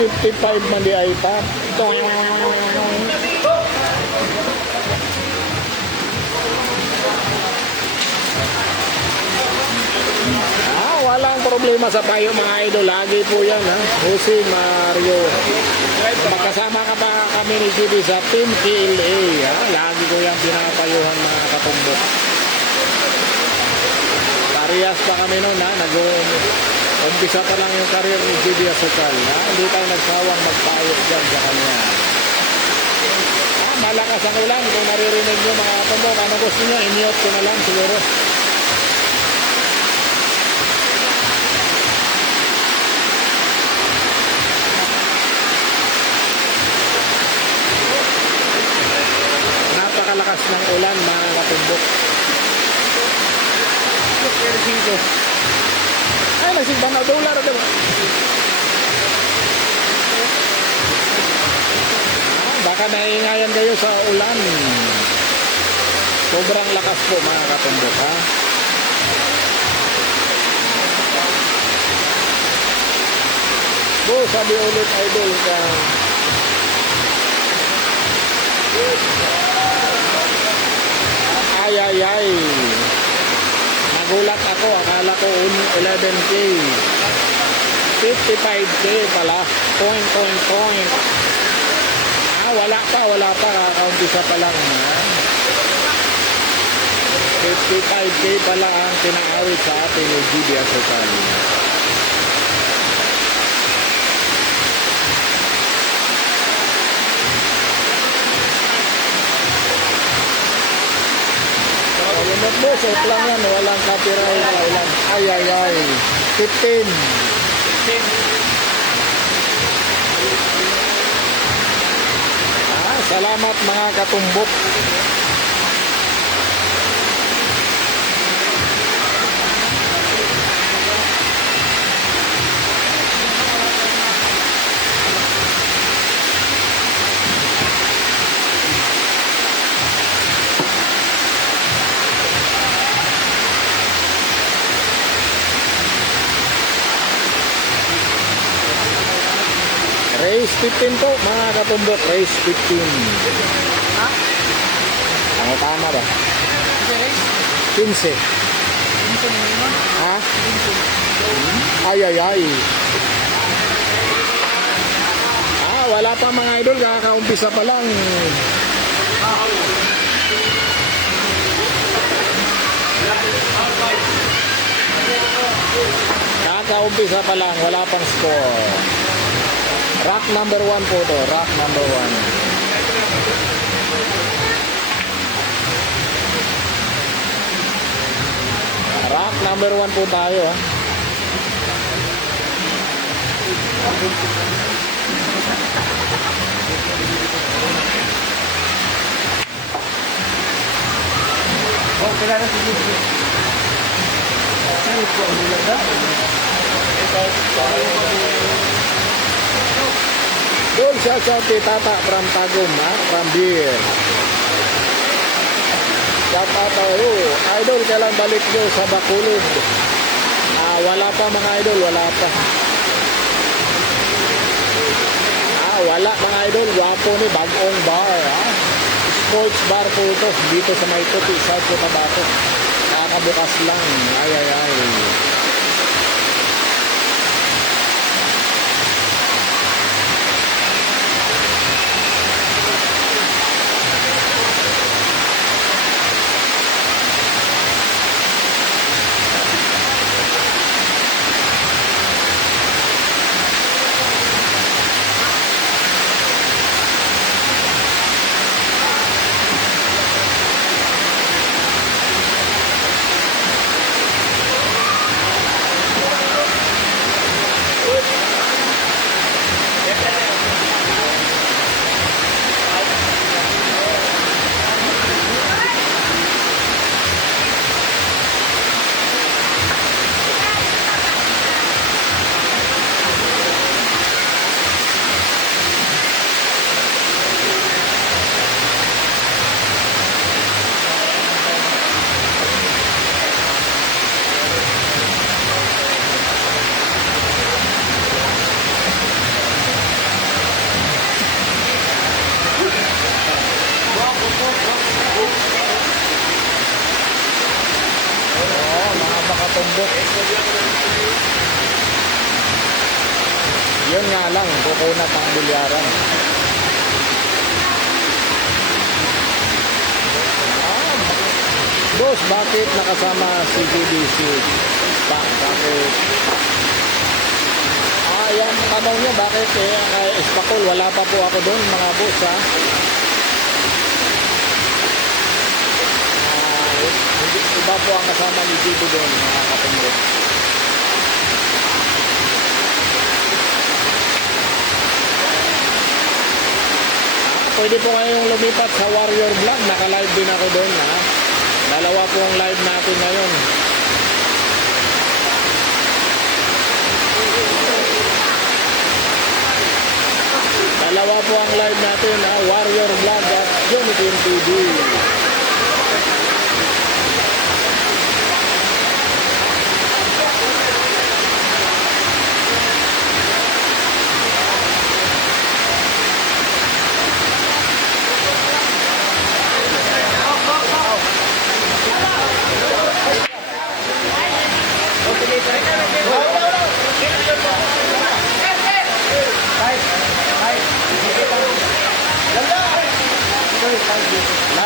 55 man di ay pa. Walang problema sa payo mga idol. Lagi po yan ha. Jose Mario. Magkasama ka pa kami ni GB sa Team KLA ha. Lagi ko yan pinapayuhan mga katumbok. Parehas pa kami noon ha. Umpisa pa lang yung career ni GB Asukal ha. Hindi tayo nagsawang magpayo dyan sa kanya. Malakas ang ulan. Kung naririnig nyo mga katumbok, ano gusto nyo? I-mute ko na lang siguro. Napakalakas ng ulan mga katumbok. Ay, nagsigbang na dolar diba? Baka naiingayan kayo sa ulan. Sobrang lakas po mga katumbok ha. Sabi ulit idol ka. Ay. Nagulat ako. Akala ko 11K. 55K pala. Point. Wala pa. Kakaunti pa lang. 55K pala ang pinaawit sa atin yung GB Asukal. Set lang yan, walang copyright. Ay. 15. Salamat mga katumbok. Race 15 po mga katumbok, race 15. Ha? Ano tama ba? 15. Ha? Ay. Wala pa mga idol, kakaumpisa pa lang. Kakaumpisa pa lang, wala pang score. Rack number 1 po to, rack number 1. Rack number 1 po tayo. Doon shout Tata from Tagum ha, from Beer. Shout out idol, kailan balik nyo sa Bacolod? Wala pa mga idol, wala pa. Wala mga idol, wapo ni bagong bar ha. Sports bar po ito, dito sa may Puti, South Cotabato. Kakabukas lang, ay. katumbok. Yun nga lang, kukunat ang bilyaran. Boss, bakit nakasama si GBC? Bakit? Yan, tanong niya, bakit Espakol, wala pa po ako doon, mga boss, ha? Iba po ang kasama ni GB doon, mga katumbok. Pwede po kayong lumipat sa Warrior Vlog. Naka-live din ako doon, ha. Dalawa po ang live natin ngayon. Dalawa po ang live natin, ha. Warrior Vlog at Unitin TV.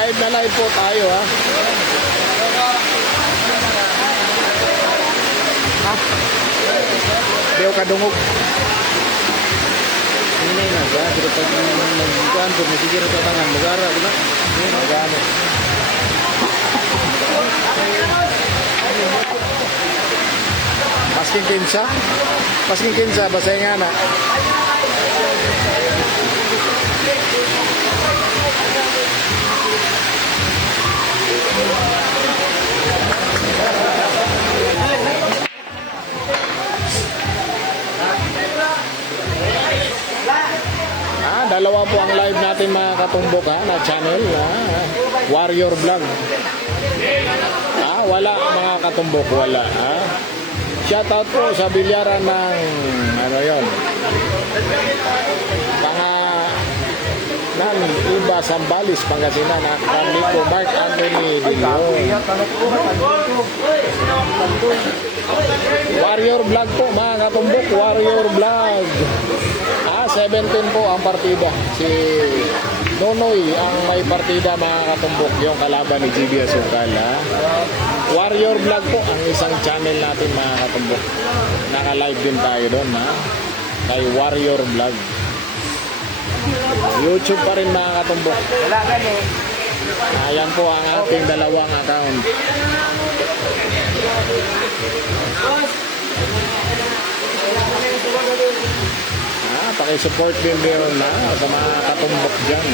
Live na live po tayo, ha. Diyo kadungog. Ini na ba? Pero pag nagbukaan po, nasigira sa tangan, mag-ara, diba? Ini magano. Masking kinsa, basay nga na. Dalawa po ang live natin, mga katumbok, ha, na channel, ha. Warrior Vlog. Wala mga katumbok, wala, ha. Shoutout po sa bilyaran ng ano yon, ng Iba Sambales, Pangasinan, na kami po Mark Anthony Dillon. Warrior Vlog po, mga katumbok, Warrior Vlog. 17 po ang partida. Si Nonoy ang may partida, mga katumbok, yung kalaban ni GB Asukal, ha? Warrior Vlog po ang isang channel natin, mga katumbok. Naka-live din tayo doon, ha? Kay Warrior Vlog. YouTube pa rin, mga katumbok. Ayan po ang ating dalawang account. Pakisupport din meron na sa mga katumbok dyan.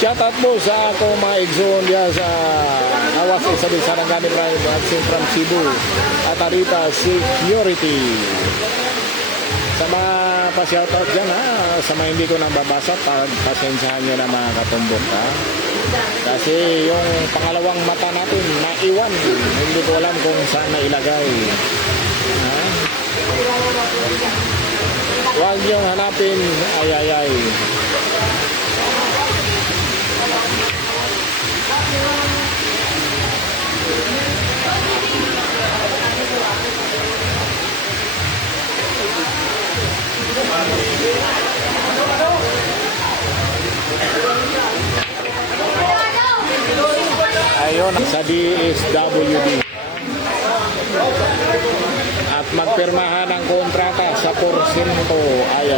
Shoutout po sa akong mga igsoon diyan sa Awas Isabi Sarangani Pride at from Cebu at Arita Security. Sa mga pa-shoutout dyan, ha, sa mga hindi ko nang babasa, pasensyahan nyo na, mga katumbok, ha. Kasi yung pangalawang mata natin naiwan, hindi ko alam kung saan na ilagay, ha. Huwag niyong hanapin, ay. Ayun, sa DSWD. At magpirmahan ng kontrata sa porsyento. Ay.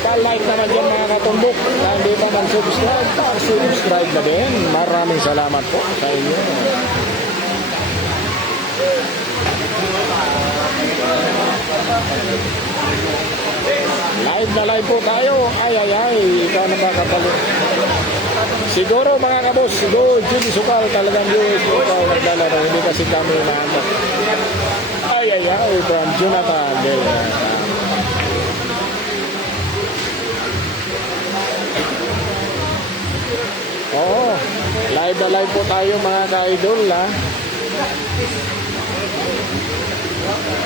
Pa-like naman dyan, mga katumbok. Na hindi pa man subscribe, pa-subscribe na din. Maraming salamat po sa inyo. Live na live po tayo. Ay. Ikaw na ba kapalit? Siguro, mga kabos, siguro Jimmy Sukal talagang viewers po ikaw naglalaro. Hindi kasi kami nahanap. Ay. From Jonathan Dela. Live na live po tayo, mga ka-idol, ha.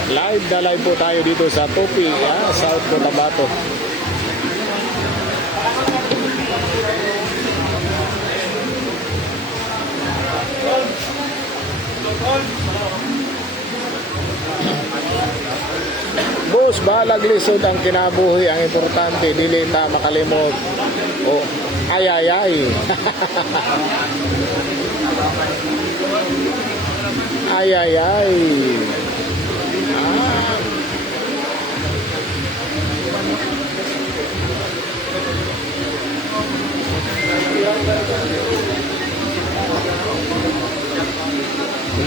Live na live po tayo dito sa Tupi, South Cotabato. Boss, balag lisod ang kinabuhi. Ang importante, dili ta makalimot. Oh, ay ay ay. Ay ay ay.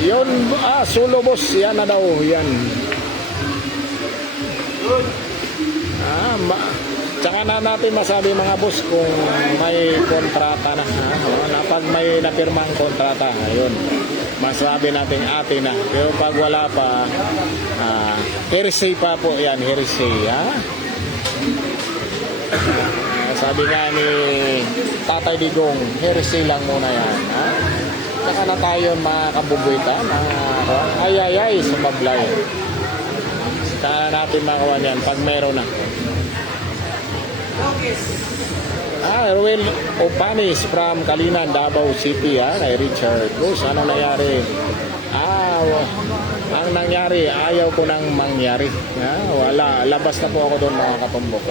Yun, solo boss, yan na daw, yan. Tsaka na natin masabi mga boss kung may kontrata na, pag may napirmang kontrata, ayun, masabi natin atin na. Pero pag wala pa, hearsay pa po yan, hearsay, sabi nga ni Tatay Digong, hearsay lang muna yan, Tsaka na tayo mga kabubwita, ay ay ay, sumablay. Saka natin makawan yan pag meron na. Ruel Opanis from Kalinan, Davao City, kay Richard. Boss, ano nangyari? Ang nangyari, ayaw ko nang mangyari. Wala, labas na po ako doon mga katumbok.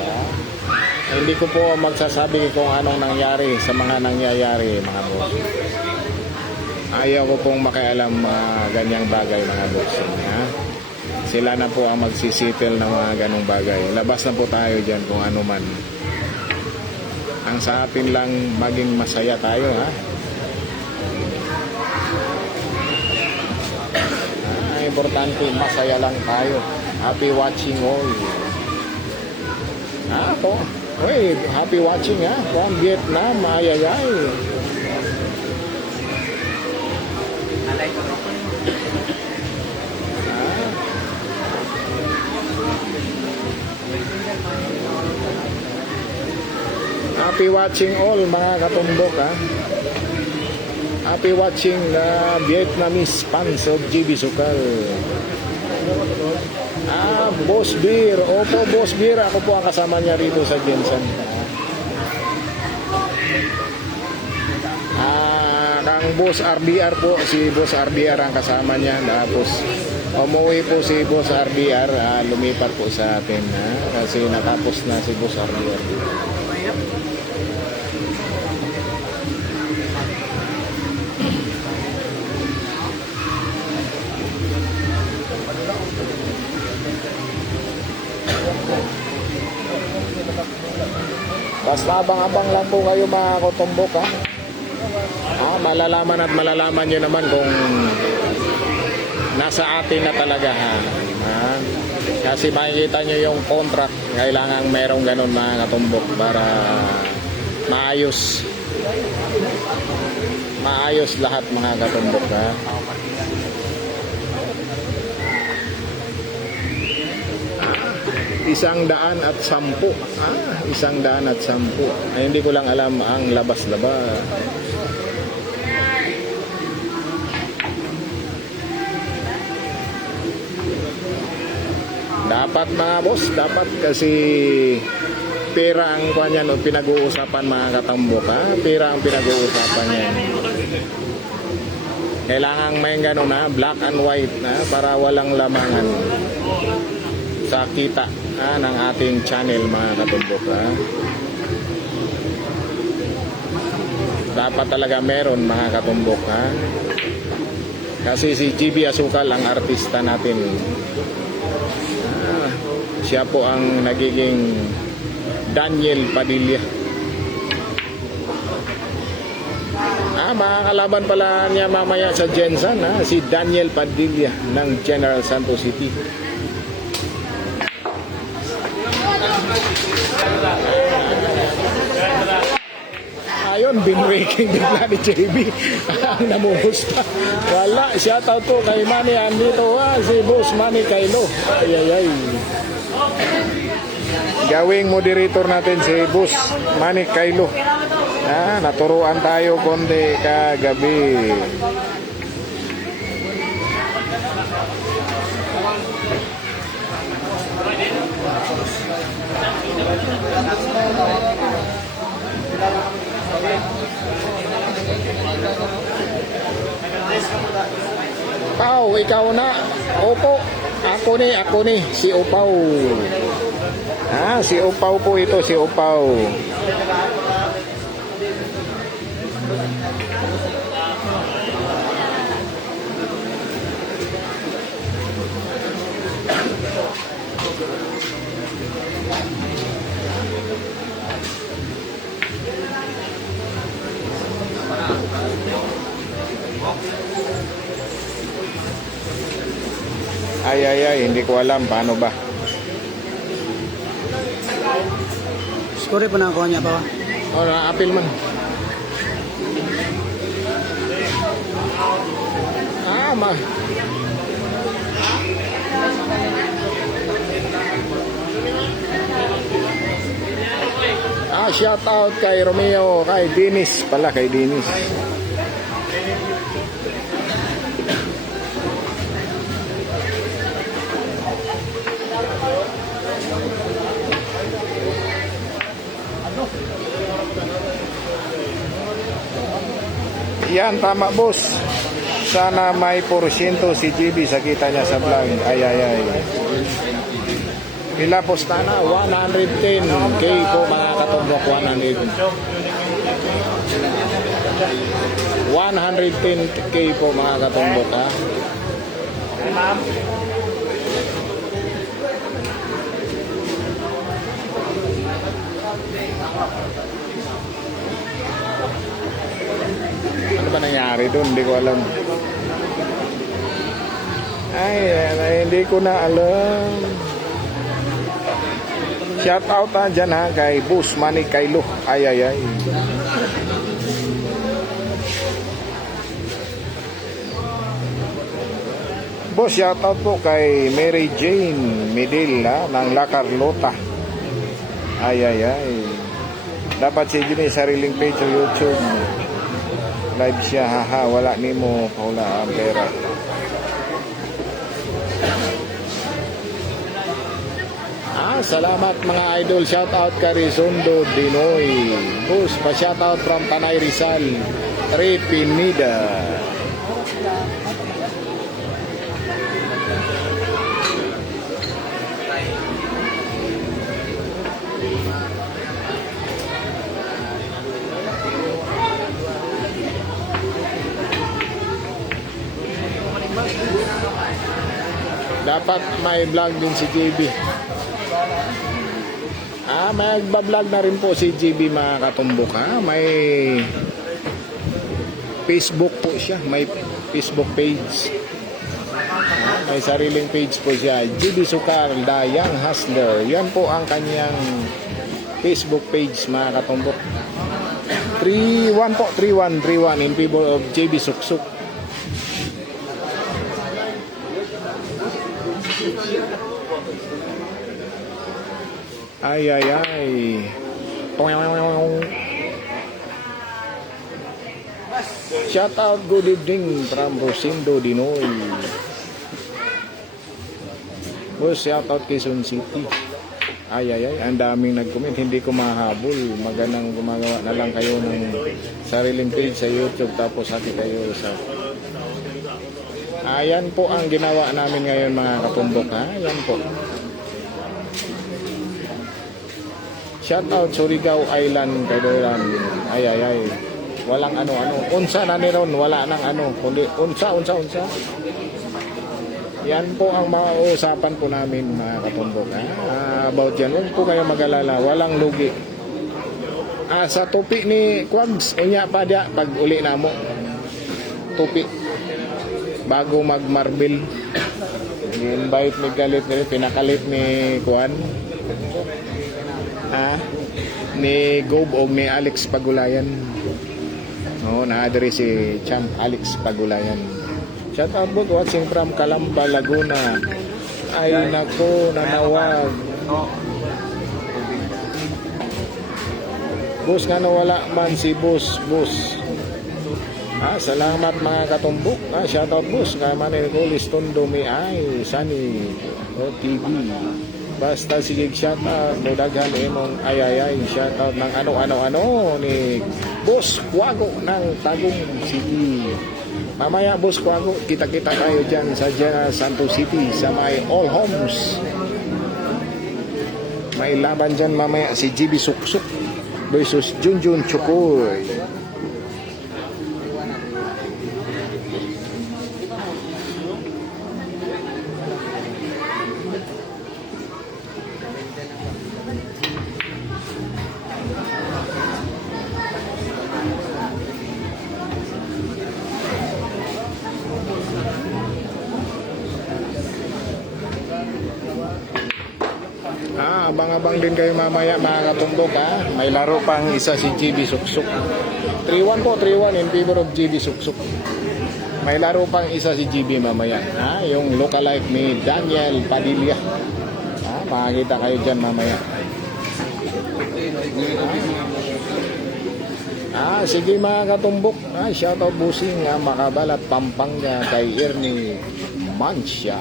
Hindi ko po magsasabi kung anong nangyari sa mga nangyayari mga boss. Ayaw ko pong makialam ganyang bagay mga boss. Sila na po ang magsisitil ng mga ganong bagay. Labas na po tayo dyan kung ano man. Ang sa atin lang maging masaya tayo, importante, masaya lang tayo. Happy watching all. Po. Wait, happy watching from Vietnam. Ay ay ay. Happy watching all mga katumbok, Happy watching Vietnamese fans of GB Sukal. Boss Beer. Opo, Boss Beer. Ako po ang kasama niya rito sa Jensen. Kang Boss RBR po. Si Boss RBR ang kasama niya. Tapos umuwi po si Boss RBR. Lumipat po sa atin. Kasi natapos na si Boss RBR. Basta abang-abang lang po kayo mga katumbok, malalaman at malalaman nyo naman kung nasa atin na talaga, kasi makikita nyo yung contract. Kailangan merong ganun mga katumbok para maayos lahat mga katumbok, Isang daan at 10. 110. Ay, hindi ko lang alam ang labas-labas. Dapat mga boss, dapat kasi pera ang kanyan o pinag-uusapan mga katambok, pera ang pinag-uusapan yan. Kailangan may gano'n black and white para walang lamangan sa kita ng ating channel mga katumbok. Dapat talaga meron mga katumbok, kasi si GB Asukal ang artista natin. Siya po ang nagiging Daniel Padilla. Mga kalaban pala niya mamaya sa Jensen, si Daniel Padilla ng General Santos City. Ayun, binwaking bigla ni JB. Ang namumusta. Wala, shoutout po kay Manny andito, si Boss Manny Kailo. Ay ay ay. Gawing moderator natin si Boss Manny Kailo. Naturuan tayo konti kagabi. Pau, ikaw na. Opo. Ako ni, si Upaw. Si Upaw po ito, si Upaw. Ay, hindi ko alam paano ba. Score pa na ako niya pa. Na-appeal man. Ma. Shout out kay Romeo, kay Dennis pala, kay Dennis. Yan, tama boss. Sana may porsyento si GB sa kita niya sa vlog. Ay. Nilapos na 110k po mga katumbok. 110k po mga katumbok, ha. Ano ba nangyari doon? Hindi ko alam. Hindi ko na alam. Shout out dyan, ha, kay Boss Manny Kaylo. Ay. Boss, shout out po kay Mary Jane Medil, ha, ng La Carlota. Ay. Dapat si Jimmy sariling page sa YouTube. Live siya, haha, wala ni mo wala ang pera. Salamat mga idol. Shout out kay Rizondo Dinoy. Boss, pa shout out from Tanay Rizal, Repinida. Dapat may vlog din si JB. May magbablog na rin po si JB mga katumbok, ha. May Facebook po siya. May Facebook page. May sariling page po siya. JB Sukar Dayang Hustler. Yan po ang kanyang Facebook page mga katumbok. 31 in favor of JB Suksuk. Ay. Shout out, good evening from Rosindo Dinoy. Boss, shout out Quezon City. Ay, ang daming nag-comment, hindi ko mahabol. Magandang gumagawa na lang kayo ng sariling page sa YouTube, tapos hati kayo sa... Ayan po ang ginawa namin ngayon mga katumbok, ha. Ayan po. Shout out Surigao Island, Kaidoran. Ay. Walang ano. Unsa na ni ron, wala nang ano. Kundi unsa. Yan po ang mauusapan po namin mga katumbok, ha? About yan. Huwag po kayo mag-alala. Walang lugi. Sa tupi ni Quags, unya pa dia pag uli na mo. Tupi. Bago mag-marble. I-invite ni galit ni pinakalit ni Kwan. Ni Gob o ni Alex Pagulayan. Na-address si Champ Alex Pagulayan. Shout out po, watching from Calamba, Laguna. Ay nako, nanawag. Boss nga nawala man si Boss. Salamat mga katumbok. Shout out boss. Kaya Manny Nicolis Tondo mi ay Sunny TV. Basta sige shoutout mo daghan imong ay shoutout ng ano ni Boss Quago ng Tagum City. Mamaya Boss Quago, kita-kita tayo dyan sa General Santos City sa may All Homes. May laban dyan mamaya si GB Suksuk versus Junjun Chokoy. Abang-abang din kayo mamaya mga katumbok ha. May laro pang isa si GB Suksuk. 3-1 po, 3-1 in favor of GB Suksuk. May laro pang isa si GB mamaya ha. Yung lookalike ni Daniel Padilla ha. Makakita kayo dyan mamaya. Sige mga katumbok ha. Shoutout busing ha. Makabalat Pampanga kay Ernie Mancia.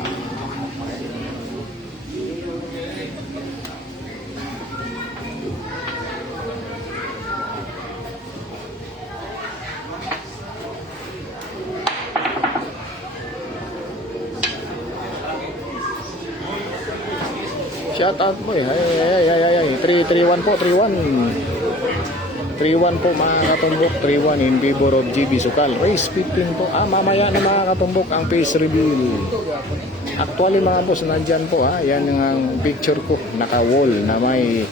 Shout out po eh. 3-1 po, 3-1. 3-1 po mga katumbok, 3-1 in favor of GB Sukal. Race 15 po. Mamaya na mga katumbok ang face reveal. Actually mga boss, nandyan po ha. Yan ang picture ko, naka-wall na may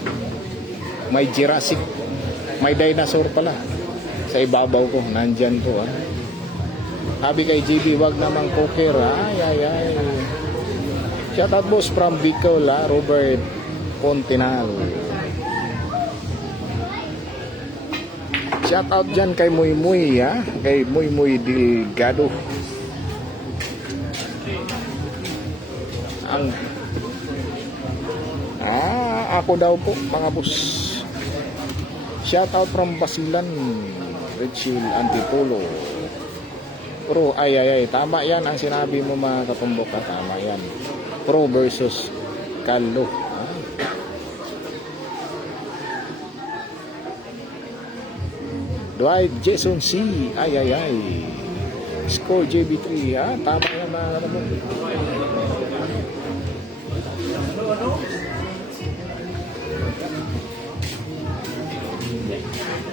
Jurassic, may dinosaur pala. Sa ibabaw ko, nandyan po ha. Sabi kay GB, wag namang poker ha. Shout out boss from Bicol ha, Robert Pontinal. Shout out dyan kay Muy Muy ha, kay Muy Muy Delgado. Ako daw po mga boss. Shout out from Basilan, Richil Antipolo. Pro, tama yan ang sinabi mo mga katumbok ha, tama yan. Pro versus Caldo. Dwight Jason C. Score JB3 ha. Tama yan mga katumbok.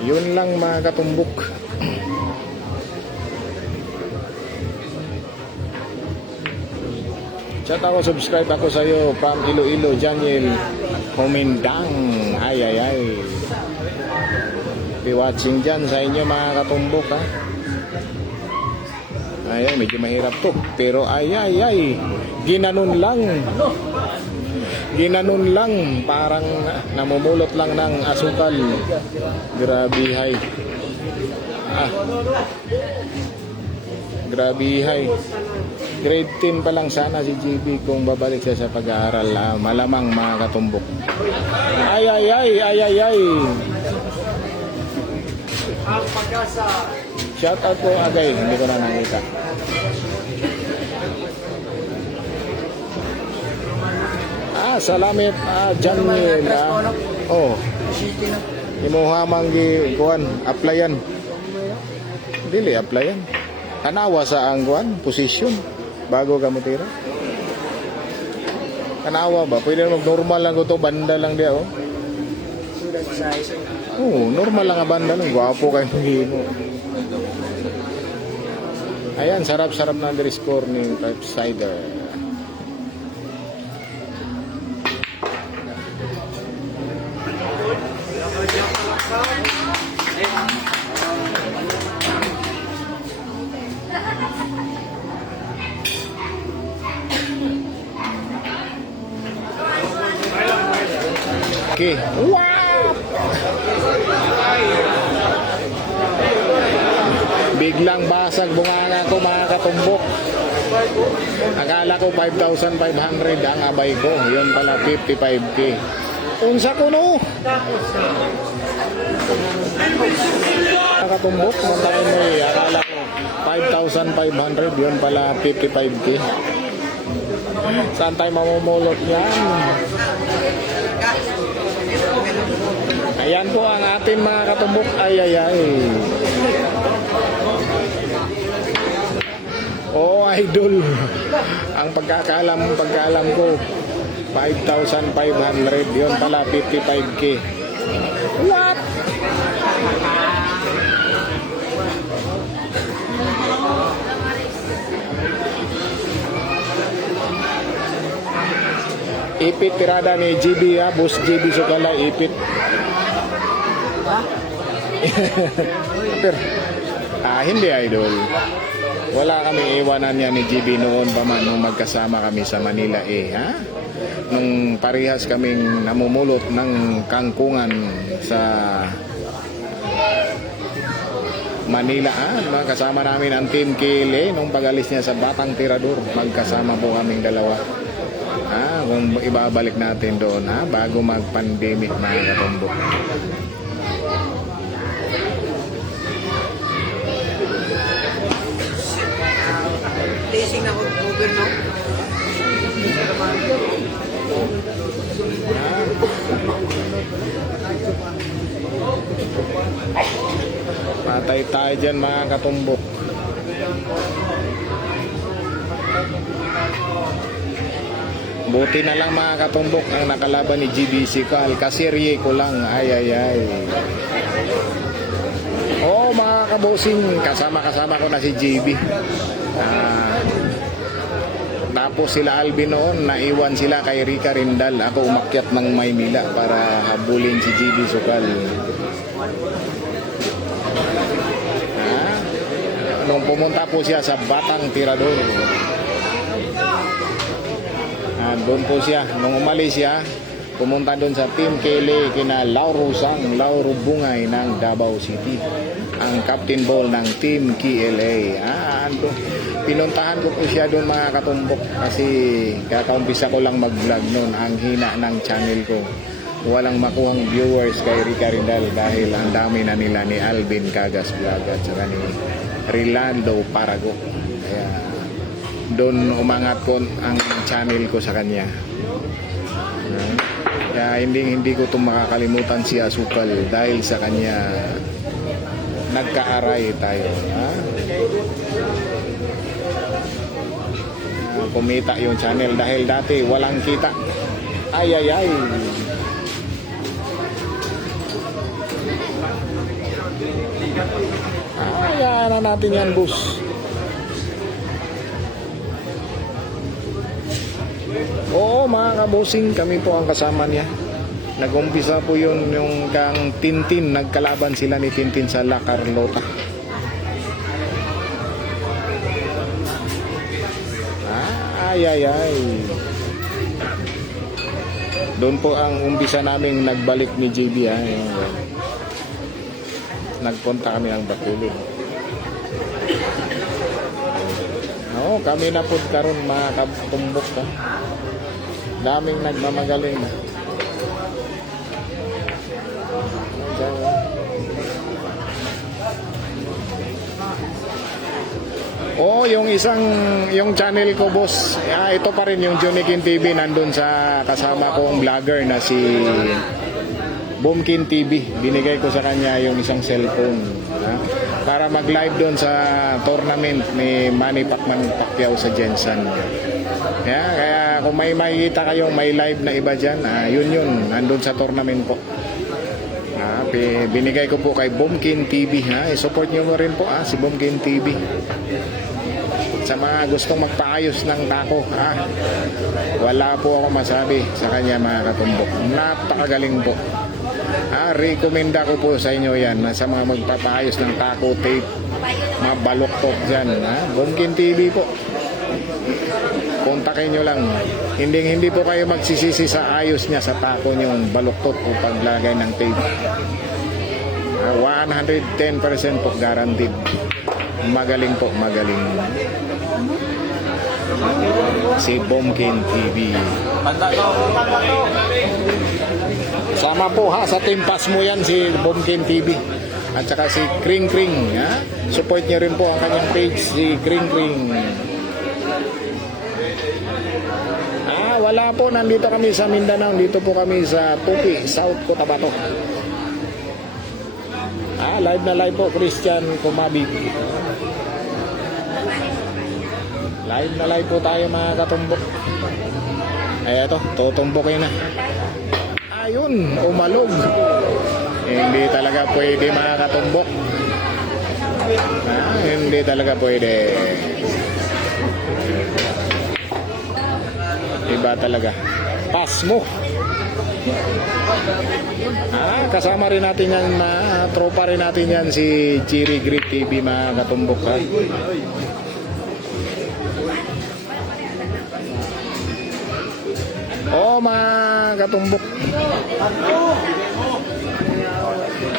Yun lang mga katumbok. Chat ako, subscribe ako sa iyo from Iloilo, Daniel Homindang. Be watching dyan sa inyo mga katumbok ha. Medyo mahirap to. Pero ginanon lang. Parang namumulot lang ng asukal. Grabe hay. Grade 10 pa lang sana si GB kung babalik siya sa pag-aaral. Malamang mga katumbok. Shout out po agay, hindi ko na nakita. Salamat Janil. Imuha manggi kuan applyan. Dili applyan. Kanawa sa ang kuan posisyon bago ka mutira. Kanawa ba? Pwede mag-normal lang ito, banda lang dia normal lang nga banda lang. Gwapo kayo mo. Ayan, sarap-sarap na ang score ni Type Cider. Okay. Wow! Biglang basag bunganga ko mga katumbok. Akala ko 5,500 ang abay ko. Yun pala 55K. Unsa ko no? Mga katumbok, mantakin mo akala ko 5,500. Yun pala 55K. Saan tayo mamumulot yan? Ayan po ang atin mga katumbok. Ay, ay, ay. Oh, idol. Ang pagkakaalam ko, 5,500. Yun pala, 55K. What? Ipit tirada ni GB ha, Boss GB Sukala, ipit. Pero, hindi idol. Wala kami iwanan niya ni GB noon pa man nung magkasama kami sa Manila ha? Nung parehas kaming namumulot ng kangkungan sa Manila kasama namin ang Team Kile nung pag-alis niya sa Batang Tirador. Magkasama po kaming dalawa. Kung ibabalik natin doon bago mag-pandemic mga katumbok. Tasting na over, no? Patay tayo dyan mga katumbok. Buti na lang mga katumbok ang nakalaban ni GBC Kal. Kasirye ko lang. Ay, ay, ay. Oh mga kabosing, kasama ko na si JB. Tapos sila Alvin noon, naiwan sila kay Rica Rindal. Ako umakyat ng Maynila para habulin si GB Sukal. Nung pumunta po siya sa Batang Tirador, doon po siya. Nung umalis siya, pumunta doon sa Team Kele kina Lauro Bungay ng Davao City, ang captain ball ng Team KLA. Pinuntahan ko po siya doon mga katumbok kasi kakaumpisa ko lang mag-vlog noon. Ang hina ng channel ko, walang makuhang viewers kay Rica Rindal dahil ang dami na nila ni Alvin Cagas Vlog at saka ni Rilando Parago. Kaya doon umangat ko ang channel ko sa kanya. Kaya hindi ko itong makakalimutan si Asukal dahil sa kanya nagkaaray tayo. Kumita yung channel dahil dati walang kita. Ay, ay, ay. Ayan na natin yan, boss. Oo mga kabosing, kami po ang kasama niya. Nag-umpisa po yun yung kang Tintin. Nagkalaban sila ni Tintin sa La Carlota. Ay, ay, ay. Doon po ang umpisa naming nagbalik ni JB. Nagpunta kami ng Bacolod. Kami na po karon mga katumbok daming nagmamagaling na. Yung channel ko, boss. Ito pa rin yung Junikin TV, nandun sa kasama kong vlogger na si Boomkin TV. Binigay ko sa kanya yung isang cellphone para mag-live doon sa tournament ni Manny Pacquiao sa Jensen. Kaya kung may makikita kayong may live na iba dyan, yun, nandun sa tournament po. Binigay ko po kay Boomkin TV. I-support nyo mo rin po si Boomkin TV. Sa mga gustong magpaayos ng tako, wala po ako masabi sa kanya mga katumbok. Napakagaling po. Rekomenda ko po sa inyo yan sa mga magpapaayos ng tako, tape, mga baluktot dyan. Boomkin TV po. Kontakin nyo lang. Hindi po kayo magsisisi sa ayos niya sa tako nyo, baluktot o paglagay ng tape. 110% po guaranteed. Magaling po, magaling. Si Boomkin TV. Sama po sa team pass mo yan si Boomkin TV. At saka si Kring Kring. Support niyo rin po ang kanyang page, si Kring Kring. Wala po, nandito kami sa Mindanao. Dito po kami sa Tupi, South Cotabato. live na live po, Christian Kumabig. Live na live po tayo mga katumbok. Ay, eto, tutumbokin na. Ayun, umalog. Hindi talaga pwede mga katumbok. Hindi talaga pwede. Iba talaga. Pass mo. Kasama rin natin yan, tropa rin natin yan si Chiri Great TV mga katumbok. Ha? Mga katumbok.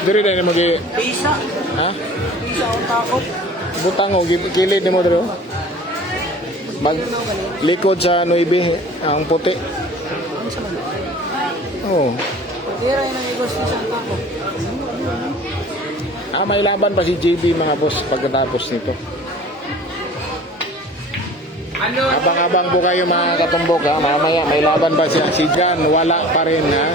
Diri na mo gi. Pisa. Ha? Pisa o takot. Butang o kilid ni mo diri. Mag likod sa 9 ang puti. Oh. Tira yung nangigos sa takot. May laban pa si JB mga boss pagkatapos nito. Abang-abang po kayo mga katumbok ha. Mamaya may laban ba siya? Si Jan wala pa rin ha.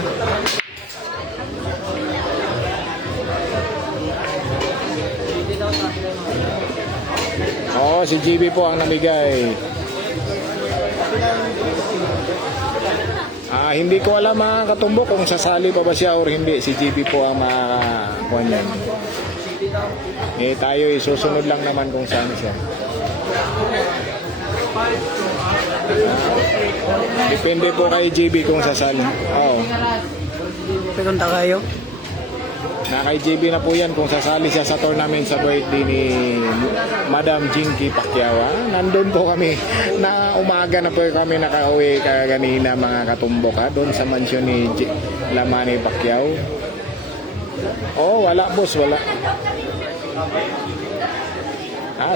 Si JB po ang namigay. Hindi ko alam mga katumbok kung sasali pa ba siya or hindi. Si JB po ang makakuha niyan. Tayo susunod lang naman kung saan siya. Depende po kay JB kung sasali. Pegunta kayo? Kay JB na po yan kung sasali siya sa tournament sa birthday ni Madam Jinky Pacquiao. Nandun po kami na umaga na po kami nakauwi kaganina mga katumbok doon sa mansyon ni Lamani Pacquiao. Wala boss, wala.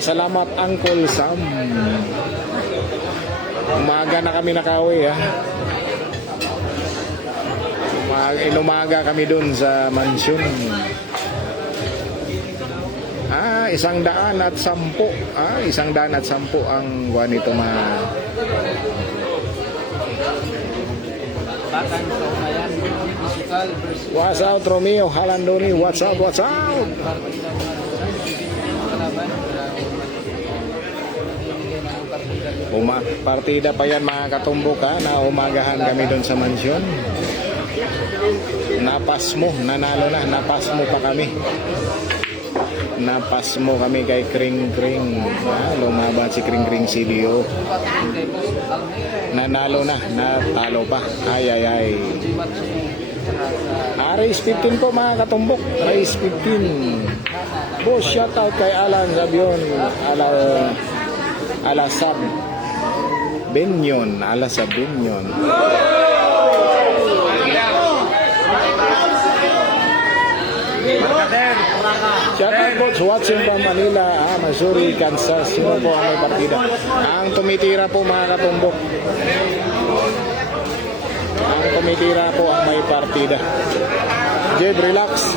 Salamat Uncle Sam. Umaga na kami nakauwi inumaga kami doon sa mansyon. 110. 110 ang buwan nito mga Batang kaunayan. Physical versus what's out Romeo Halandoni, what's up? Partida pa yan mga katumbok na umagahan kami doon sa mansyon. Napas mo, nanalo na, napas mo pa kami. Napas mo kami kay Kring Kring. Lumaban si Kring Kring CBO. Nanalo na, natalo pa. Ay. Race 15 po mga katumbok. Race 15. Boss, shoutout kay Alan Zabion. Alasab Benyon. Shoutout po watching from Manila, Missouri, Kansas. Sino po ang may partida? Ang tumitira po mga katumbok. Ang tumitira po ang may partida. Jed, relax.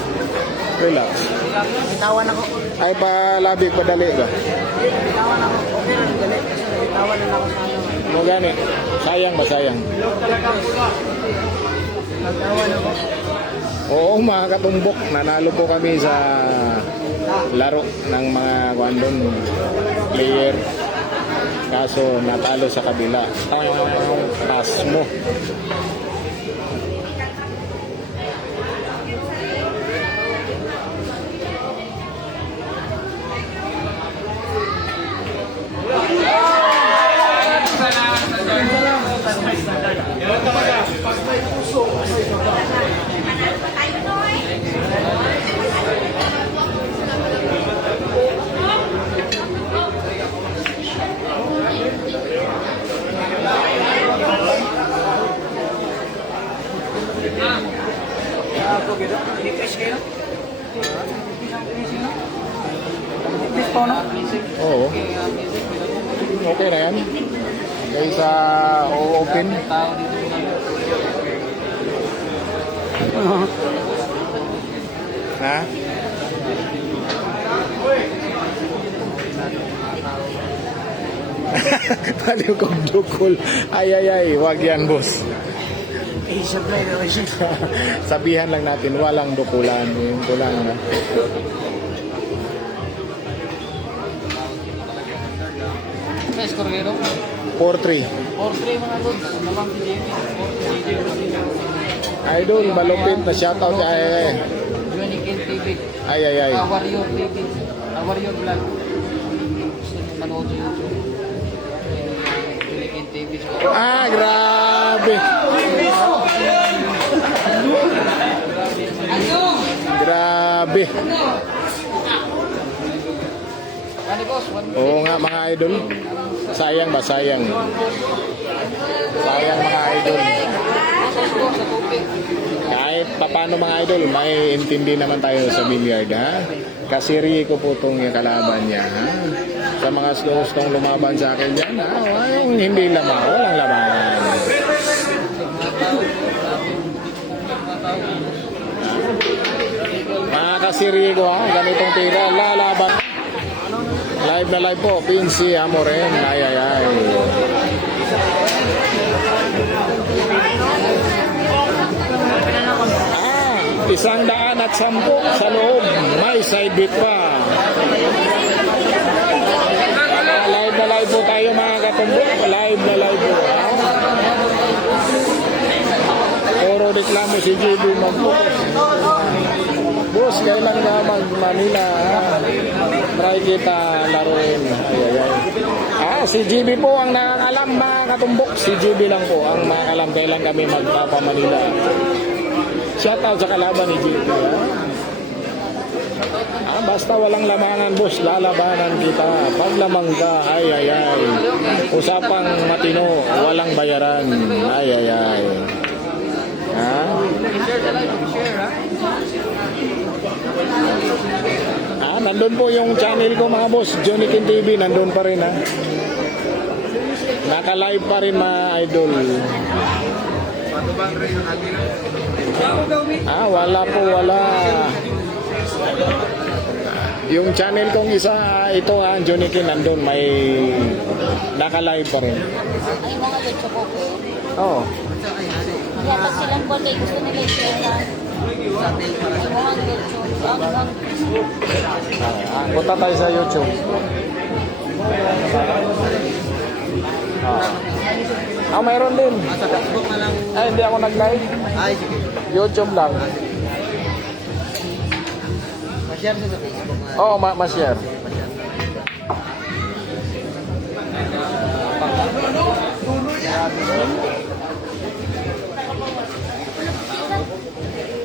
Bitawan ako. Ay palabig padali ba? Bitawan ako. Okay lang, galit. Kasi bitawan na ako sa ano. Mo gani. Sayang ba sayang? Bitawan ako. Mga katumbok, nanalo po kami sa laro ng mga player. Kaso natalo sa kabila. Pass mo. Oo. Okay na yan. Kaysa open. Ha? Paliw kong dukol. Ay, wag yan boss. Sabihan Sabihan lang natin, walang dukulan. Yun ko lang. sa Escorrero. 4-3. 4-3 mga lods. Lamang si Jamie. 4-3. Idol, malupit na shoutout kay Unikin TV. ay. Warrior TV. Warrior Vlog. Gusto nyo manood sa YouTube. Unikin TV. Grabe. Grabe. Ano boss? Oo nga mga idol. Sayang ba? Sayang. Sayang mga idol. Sa tubig. Kahit papano mga idol, may intindi naman tayo sa billiard ha. Kasi Rico po itong yung kalaban niya ha. Sa mga gustong lumaban sa akin dyan ha. Yung hindi lamang, walang labanan. Mga kasirigo ha, ganitong tira, lalaban. Live na live po, Pinsi Amoren, ay. Isang daan at 10 sa loob, may side beat pa. Live na live po tayo mga katumbok, live na live po. Puro reklamo si JB mag-focus. Boss, kailan ka mag-Manila? Try kita laruin. Ay. Si GB po ang nakakalam mga katumbok. Si GB lang po ang makakalam kailan kami magpapa-Manila. Shout out sa kalaban ni GB. Basta walang lamangan, boss. Lalabanan kita. Pag lamang ka, ay. Usapang matino, walang bayaran. Ay. Ha? Share sa live. Share ha. Nandun po yung channel ko mga boss, Jonikin TV, nandun pa rin ha. Naka-live pa rin mga idol. Wala po, wala. Yung channel kong isa, ito ha, Jonikin, nandun, may naka-live pa rin. Ay, mga dito ko po. Oo. Yata silang po tayo gusto nila i-share na. Ay, mga dito. Punta tayo sa YouTube. Mayroon din. Sa Facebook na lang. Hindi ako nag-live. Ay, sige. YouTube lang. Ma-share sa Facebook na. Oo, ma-share.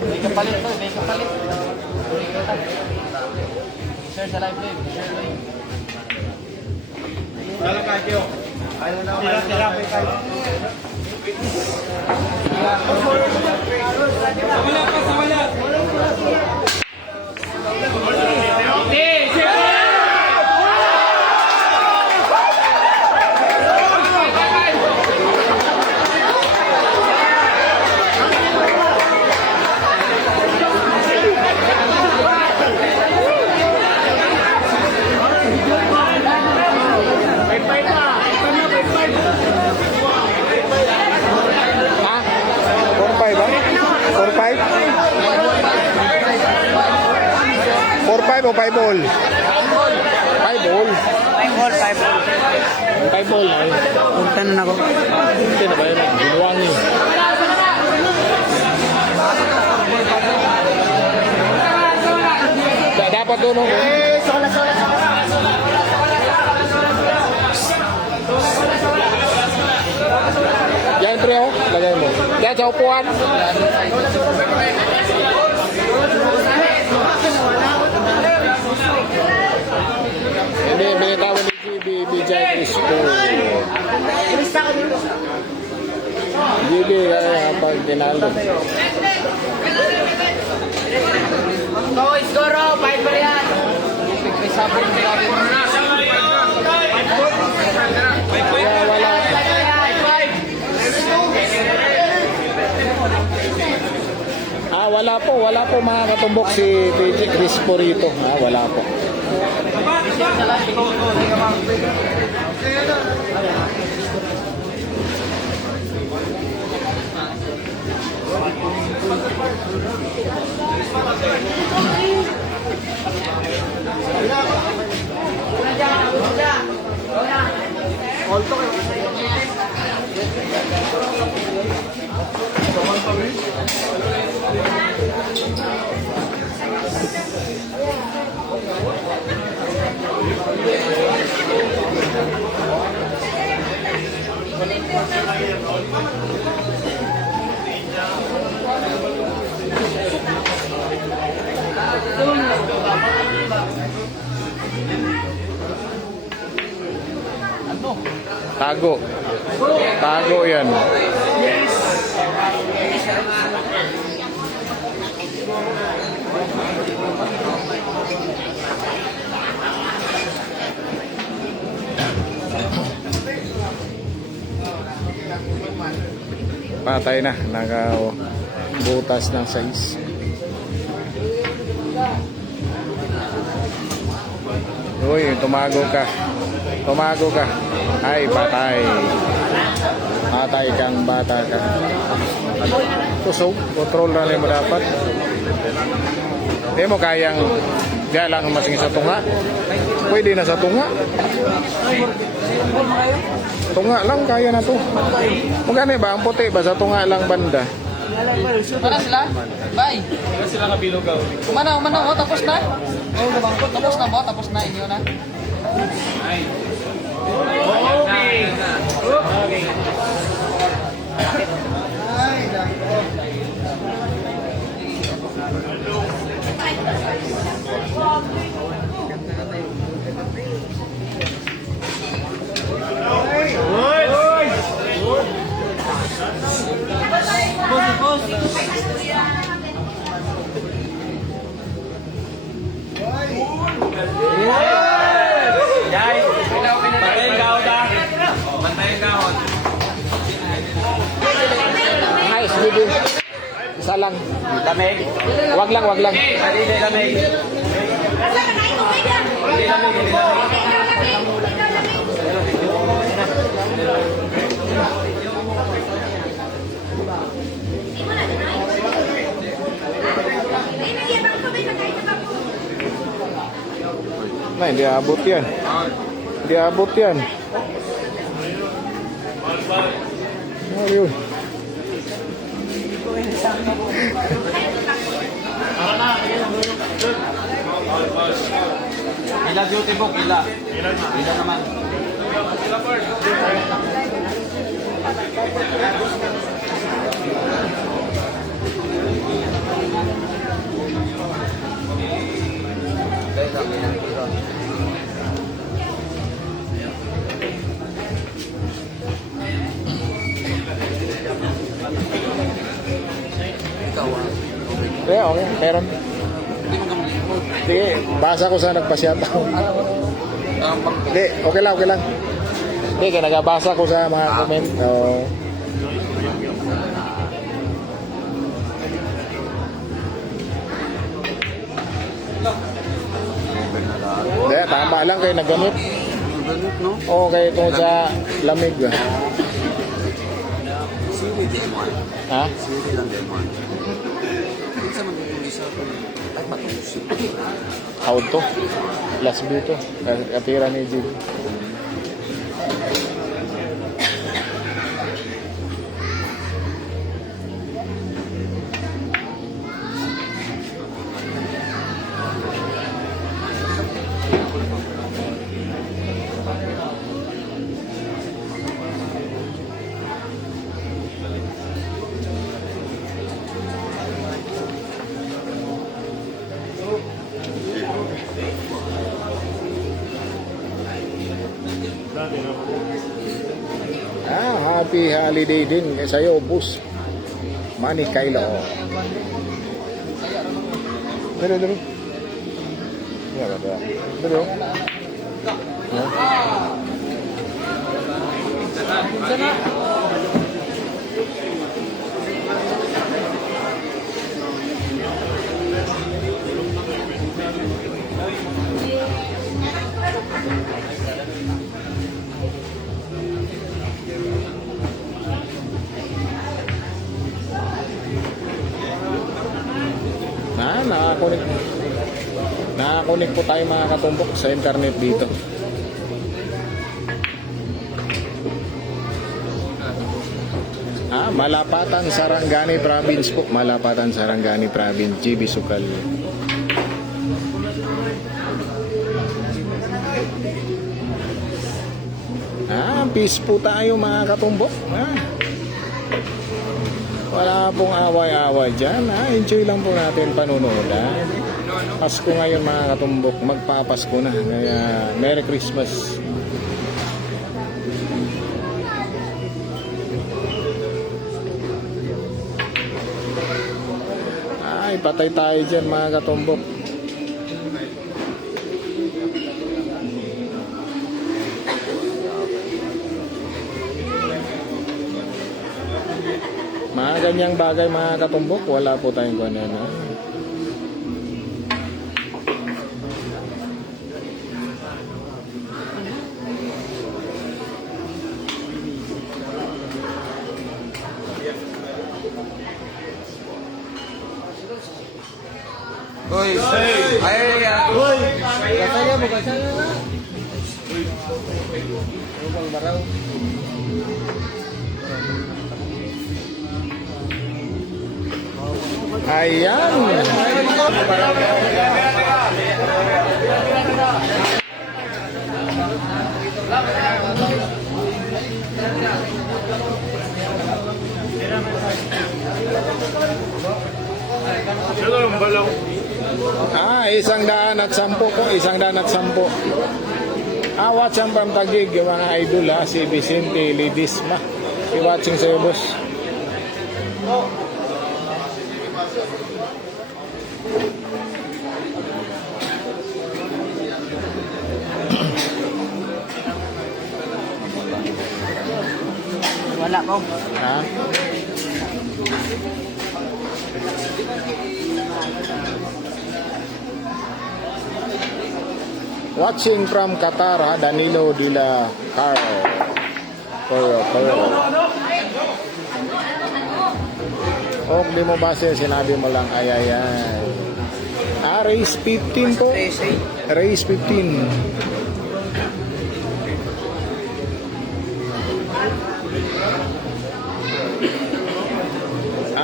May kapalit to, may kapalit. Share sa live. Share live. Ha? 4-5 ba? 4-5? 4-5 o 5 ball? 5 ball. 5 ball na yun. Punta na ako. Hindi na ba yun? Ginuwang yun. Dapat doon ako. Yan pre oh, lagay mo. Yan sa upuan. Hindi, binitawan ni GB, BJ Cristo. GB, pag tinalo. Go, Iskoro! 5 pa yan! May sabon grabe. Kaya wala. Wala po mga katumbok si BJ Cristo rito. Wala po. Tago. Tago yan. Patay na. Nakabutas ng size. Uy, tumago ka. Tumago ka. Ay, patay. Patay kang bata ka. Tusog. Control na rin mo dapat. Hindi mo kayang diyan lang masing sa tunga. Pwede na sa tunga. Tunga lang kaya na to. Magkano ba? Ang puti ba? Sa tunga lang banda. Mana sila? Bye. Sila kabilugaw. Umanaw, oh, tapos na? Tapos na mo, tapos na inyo na. Okay. Nice, baby. Isa lang. Lamig. Wag lang, wag lang. Hindi lamig. Na, hindi abot yan. Hindi abot yan. Ayun. Ila beauty book, ila. Ila naman. Okay, okay. Meron. Sige, basa ko sa nagpasyata. Hindi, okay lang, okay lang. Hindi, kaya nagabasa ko sa mga comment. Hindi, tama lang kayo nagamit. Oo, kayo tungkol sa lamig. Ha? Haud to. Last view to. Katira ni Jig. Happy holiday din sa'yo, boss. Manny Kailo. Dali. Dali. Nakakunik po tayo mga katumbok sa internet dito. Malapatan Sarangani Province po. Malapatan Sarangani Province, GB Sukal. Peace po tayo mga katumbok. Wala pong away-away dyan. Enjoy lang po natin panunood. Pasko ngayon mga katumbok. Magpapasko na. Kaya Merry Christmas. Patay tayo dyan mga katumbok. Mga ganyang bagay mga katumbok, wala po tayong ganyan. Hoy. Ay, hoy. Kasaya mo, kasaya na. Ubang baraw. Ayan. Isang daan at 10 po. Isang daan at 10. Watching from Taguig, yung mga idol si Vicente Ledesma. I-watching sa'yo, boss. Wala ko. Watching from Qatar, Danilo de la Caro. Di mo base, sinabi mo lang ay. Race 15 po. Race 15.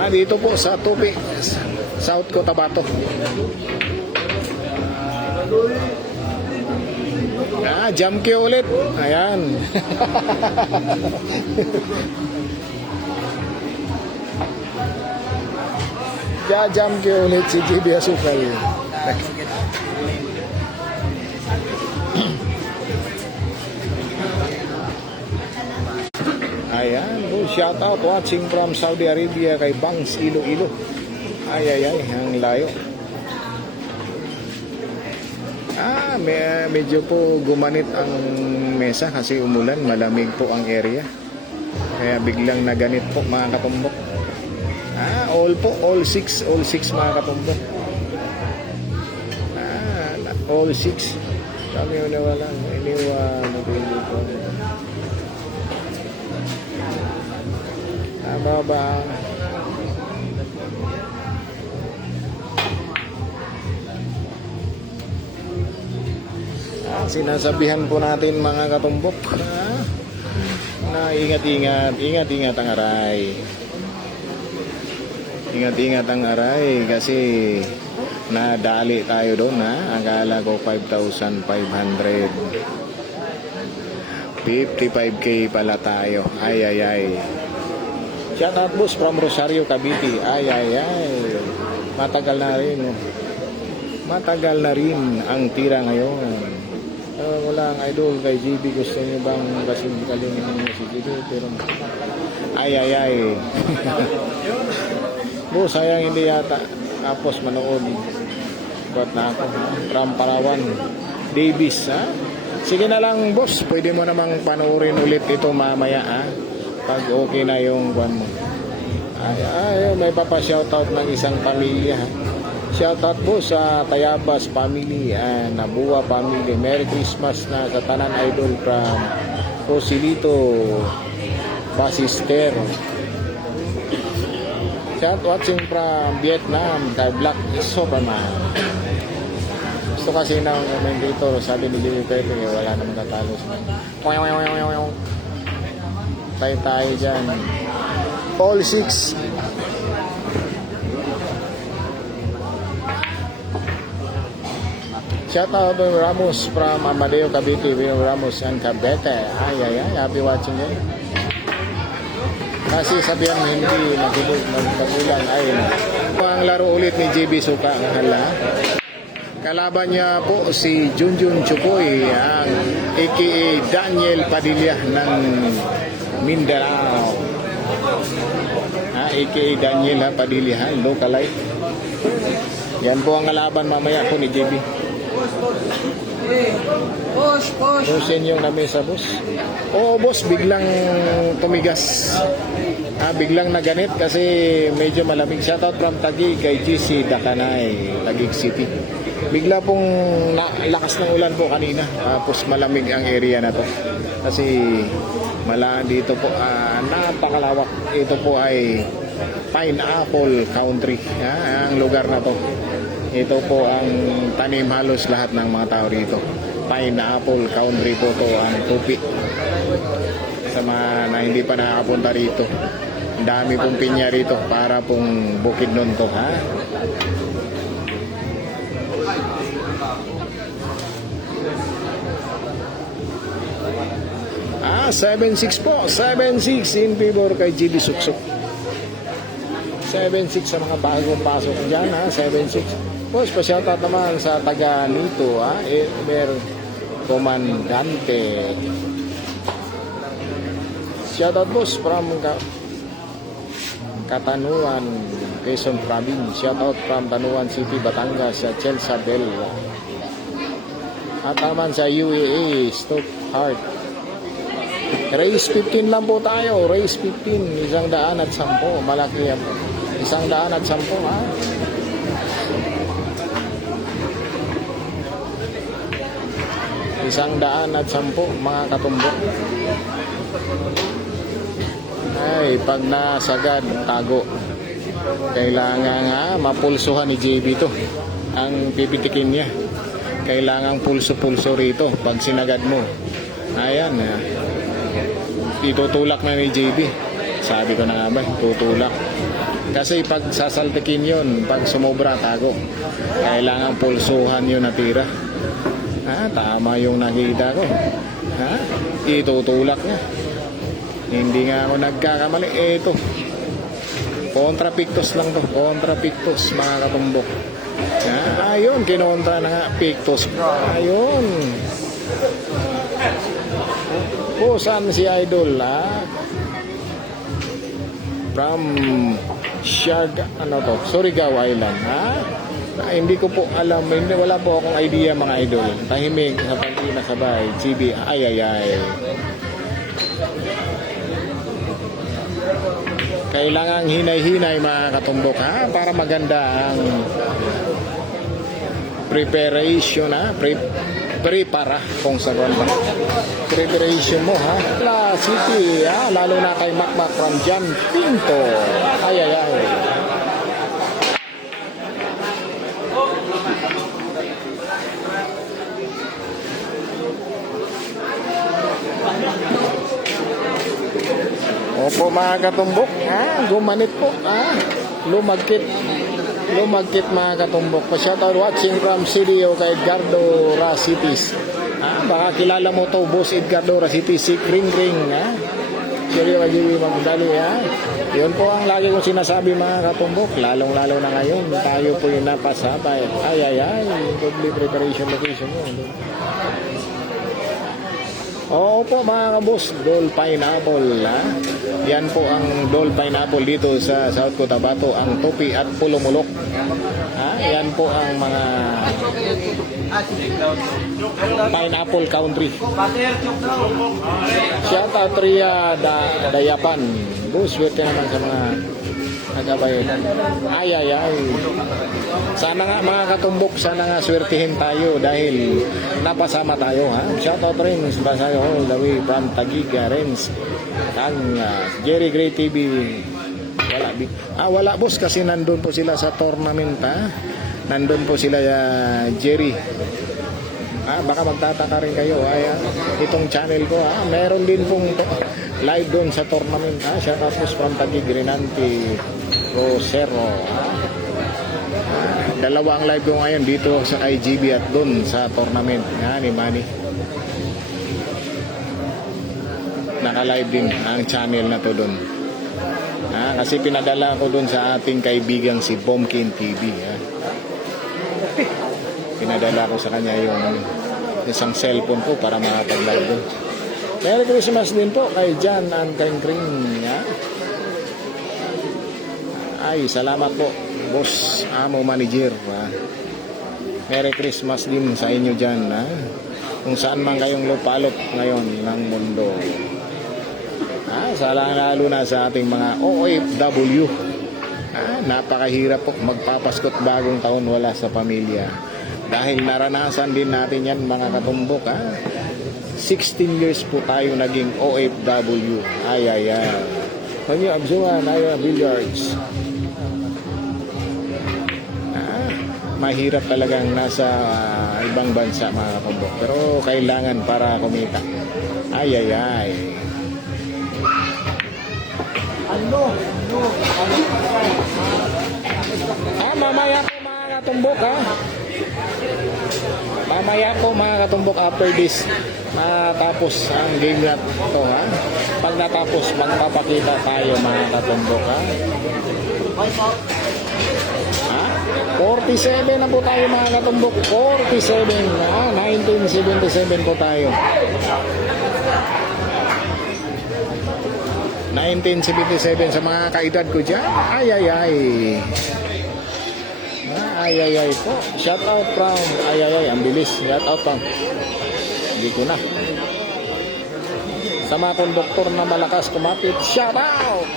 Dito po sa Tupi, South Cotabato. Jump queue ulit. Ayan. Jump queue ulit si GB Asukal. Ayan, shout out watching from Saudi Arabia kay Bangs Iloilo. Ay, ang layo. Medyo po gumanit ang mesa kasi umulan, malamig po ang area. Kaya biglang naganit po mga katumbok. All 6 mga katumbok. All 6. Kami na wala. Ba? Sinasabihan po natin mga katumbok na ingat-ingat ang aray. Ingat-ingat ang aray kasi nadali tayo doon Akala ko 5,500. 55K pala tayo. Ay. Shout out boss from Rosario, Cavite. Ay. Matagal na rin ang tira ngayon. Wala ang idol kay GB. Gusto niyo bang kasing kalingin niyo si GB? Pero ay. Boss, sayang hindi yata. Tapos manood. Ba't na ako? From Palawan. Davis, Sige na lang, boss. Pwede mo namang panoorin ulit ito mamaya, pag okay na yung kwan mo. May papa-shoutout ng isang pamilya. Shoutout po sa Tayabas family and Nabuwa family. Merry Christmas na sa tanan idol from Rosilito Basister. Shout watching from Vietnam kay Black Superman. Gusto kasi ng commentator, sabi ni Jimmy Pepe, wala naman tatalo sa tayo dyan. All 6. Shout out to Ramos from Amadeo Cavite, William Ramos and Cavite. Ay, happy watching yun. Kasi sabihan hindi nagkagulan ay ang laro ulit ni JB Suka ng hala. Kalaban niya po si Junjun Chukoy, ang aka Daniel Padilla ng Mindanao. Aka Daniel Padilla, localite. Yan po ang kalaban mamaya po ni JB. Pusin yung lamesa, boss. Oo, boss, biglang tumigas. Biglang naganit kasi medyo malamig. Shoutout from Taguig kay GC Dakanay, Taguig City. Bigla pong lakas ng ulan po kanina. Tapos malamig ang area na to. Kasi dito po, napakalawak. Ito po ay Pineapple Country. Ang lugar na to. Ito po ang tanim halos lahat ng mga tao rito. Pineapple Country po to ang tupi. Sa mga na hindi pa nakakapunta rito. Ang dami pong pinya rito para pong bukid nun to, ha? 7-6 po. 7-6 in favor kay GB Suksok. 7-6 sa mga bagong pasok dyan, ha? 7-6. Boss, pa-shoutout naman sa taga nito, ha? Emer Comandante. Shoutout, boss, from Katanuan, Quezon Province. Shoutout from Tanuan City, Batangas, sa Chelsea Bell. At naman sa UAA, Stuttgart. Race 15 lang po tayo. Race 15, 110. Malaki yan po. 110, ha? Isang-daan at 10, mga katumbok. Ay, pag nasagad, tago. Kailangan mapulsuhan ni JB to. Ang pipitikin niya. Kailangan pulso-pulso rito pag sinagad mo. Ayan, itutulak na ni JB. Sabi ko na nga ba, tutulak. Kasi pag sasaltikin yun, pag sumobra, tago. Kailangan pulsuhan yun natira. Tama yung nakita ko. Itutulak niya. Hindi nga ako nagkakamali. Ito. Kontra-pictus lang to. Kontra-pictus, mga katumbok. Ayun, kinontra na nga. Pictus. Ayun. Saan si Idol, ha? From Surigao Island, ha? Hindi ko po alam, wala po akong idea, mga idol. Tahimik sa pagkinasabay, GB, ay. Kailangang hinay-hinay, mga katumbok, ha? Para maganda ang preparation, ha? Prepara kung sa preparation mo, ha? La City, ha? Lalo na kay Macmac from Jan Pinto. Ay. Opo, mga katumbok, gumanit po, lumagkit mga katumbok. Pa-shoutout watching from CDO kay Edgardo Rasitis. Baka kilala mo to, Boss Edgardo Rasitis, si Ring, Seryo Wajiwi Magdali, Yun po ang lagi kong sinasabi, mga katumbok. Lalong-lalo na ngayon, tayo po yung napasabay. Ay. Double preparation location mo. Oo po, mga kabos, Dole Pineapple, Yan po ang Dole Pineapple dito sa South Cotabato, ang Tupi at Pulumulok. Yan po ang mga Pineapple Country. Shout out Ria Dayapan. Swerte naman sa mga nagabay. Ay. Sana nga, mga katumbok, sana nga swertihin tayo dahil napasama tayo, ha? Shout out rin sa Basayo all the way from Taguig, Renz. Ang Jerry Gray TV. Wala boss, kasi nandun po sila sa tournament, ha? Nandun po sila, Jerry. Baka magtataka rin kayo, itong channel ko, meron din pong live doon sa tournament, shout out from Taguig, Renanti Rosero, Dalawa ang live ko ngayon dito sa IGB at doon sa tournament ni Manny. Naka-live din ang channel na to doon. Kasi pinadala ko doon sa ating kaibigang si Bomkin TV. Pinadala ko sa kanya yung isang cellphone ko para makapag-live doon. Merry Christmas din po kay Jan and Kring Kring. Ay, salamat po, Boss Amo Manager. Merry Christmas din sa inyo dyan. Kung saan man kayong lupalop ngayon ng mundo. Lalo na sa ating mga OFW. Napakahirap po magpapaskot bagong taon wala sa pamilya. Dahil naranasan din natin yan mga katumbok. 16 years po tayo naging OFW. Ay. Panyo Abzuan, Billiards. Mahirap talagang nasa ibang bansa mga katumbok. Pero kailangan para kumita. Ay. Mamaya po mga katumbok Mamaya po mga katumbok after this tapos ang game na to Pag natapos magpapakita tayo mga katumbok 47 na po tayo mga katumbok. 47 1977 po tayo. 1977 sa mga kaedad ko dyan. Ay. Ay po. Shout out from ang bilis. Shout out from hindi ko na. Sa mga konduktor na malakas kumapit, shout out.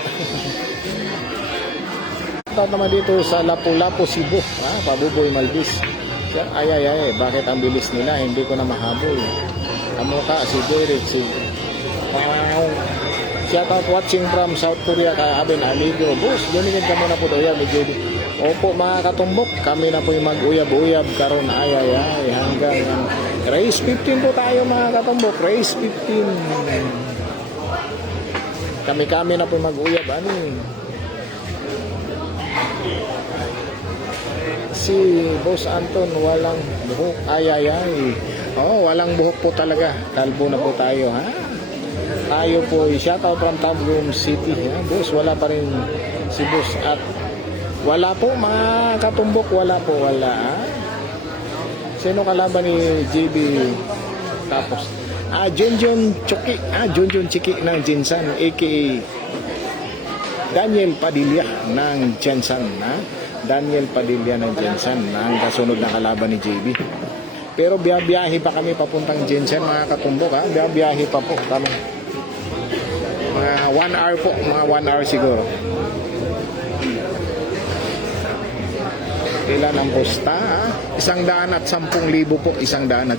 Shout out naman dito sa Lapu-Lapu, Cebu. Pabuboy Malbis. Ay. Bakit ang bilis nila? Hindi ko na mahabol. Kamukha si Derek, si shout out watching from South Korea kay Aben Aligo. Boss, ganyan ka muna po doon ni JD. Opo mga katumbok, kami na po yung mag-uyab-uyab karon ay hanggang race 15 po tayo mga katumbok. Race 15. Kami na po mag-uyab Si Boss Anton walang buhok. Ay. Walang buhok po talaga. Kalbo na po tayo Tayo po, shout out from Tagum City. Boss, wala pa rin si Boss at wala po mga katumbok, wala. Sino kalaban ni JB? Tapos Junjun Chiki ng Jinsan aka Daniel Padilla ng Jinsan Daniel Padilla ng Jinsan ang kasunod na kalaban ni JB. Pero biyahe pa kami papuntang Jinsan mga katumbok biyahe pa po kami. Mga 1 hour po, mga 1 hour siguro. Ilan ang posta? 110,000 po, 110,000.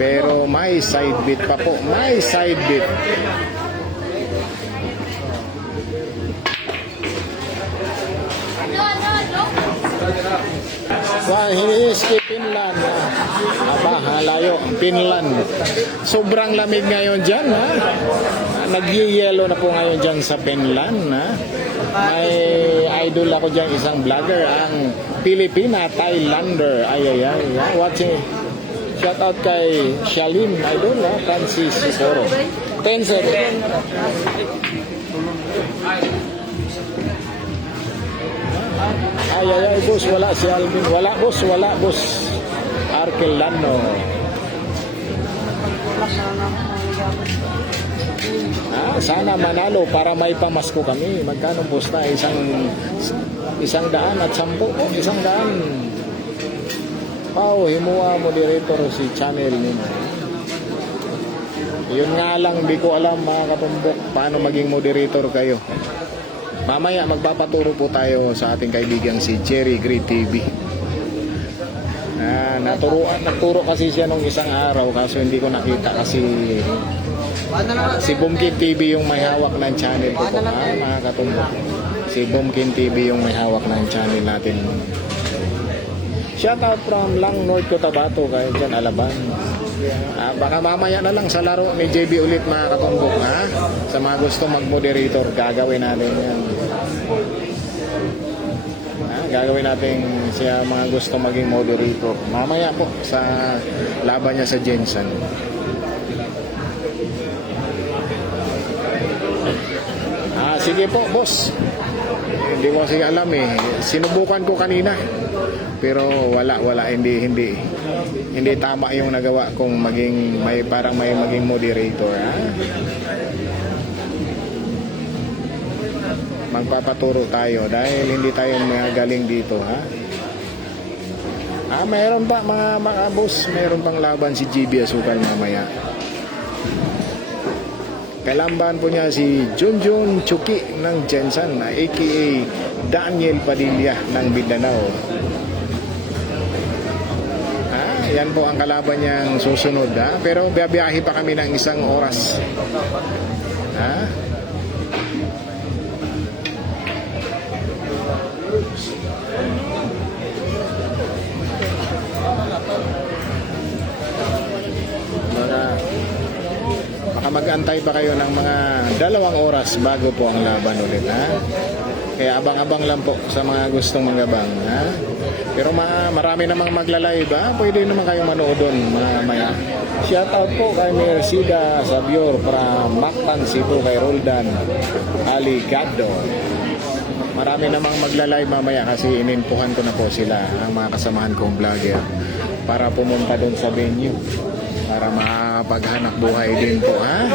Pero may side bit pa po, may side bit. Hiniiski Finland. Halayo, Finland. Sobrang lamig ngayon dyan Nag-yellow na po ngayon dyan sa Finland May idol ako dyan, isang vlogger, ang Pilipina Thailander. Ay. Watching. Shout out kay Shalin idol Francis Soro. Tenser. Ay, boss, wala si Alvin. Wala, boss. Arkelano. Sana manalo para may pamasko kami. Magkano boss na? 110 at 10 po. 100. Pao, himuha moderator si channel nimo. Yun nga lang, di ko alam mga katumbok paano maging moderator kayo. Mamaya magpapaturo po tayo sa ating kaibigang si Jerry Gray TV. Nagturo kasi siya nung isang araw kaso hindi ko nakita kasi si Bomkin TV yung may hawak ng channel ko po mga katumbok. Si Bomkin TV yung may hawak ng channel natin. Shout out from Lang North Cotabato kayo dyan Alaban. Baka mamaya na lang sa laro ni JB ulit mga katumbok Sa mga gusto mag-moderator gagawin natin yan. Gagawin natin siya mga gusto maging moderator. Mamaya po sa laban niya sa Jensen. Sige po, boss. Hindi ko kasi alam eh. Sinubukan ko kanina. Pero wala, hindi tama yung nagawa kong maging parang may maging moderator, ha? Magpapaturo tayo dahil hindi tayo magaling dito, ha? Mayroon pa mga boss, mayroon pang laban si GB Asukal mamaya. Kailamban po niya si Junjun Chuki ng Jensen, aka Daniel Padilla ng Mindanao. Yan po ang kalaban niyang susunod, ha? Pero biyahe pa kami ng 1 oras. Ha? Baka mag-antay pa kayo ng mga 2 oras bago po ang laban ulit, ha? Kaya abang-abang lang po sa mga gustong manggabang, ha? Pero marami namang magla-live, ha? Pwede naman kayong manood doon mamaya. Shout out po kay Mercida Sabior para Mactan Cebu, kay Roldan Aligado. Marami namang magla-live mamaya kasi ininpuhan ko na po sila, ang mga kasamahan kong vlogger, para pumunta doon sa venue para makapaghanap buhay din po, ha?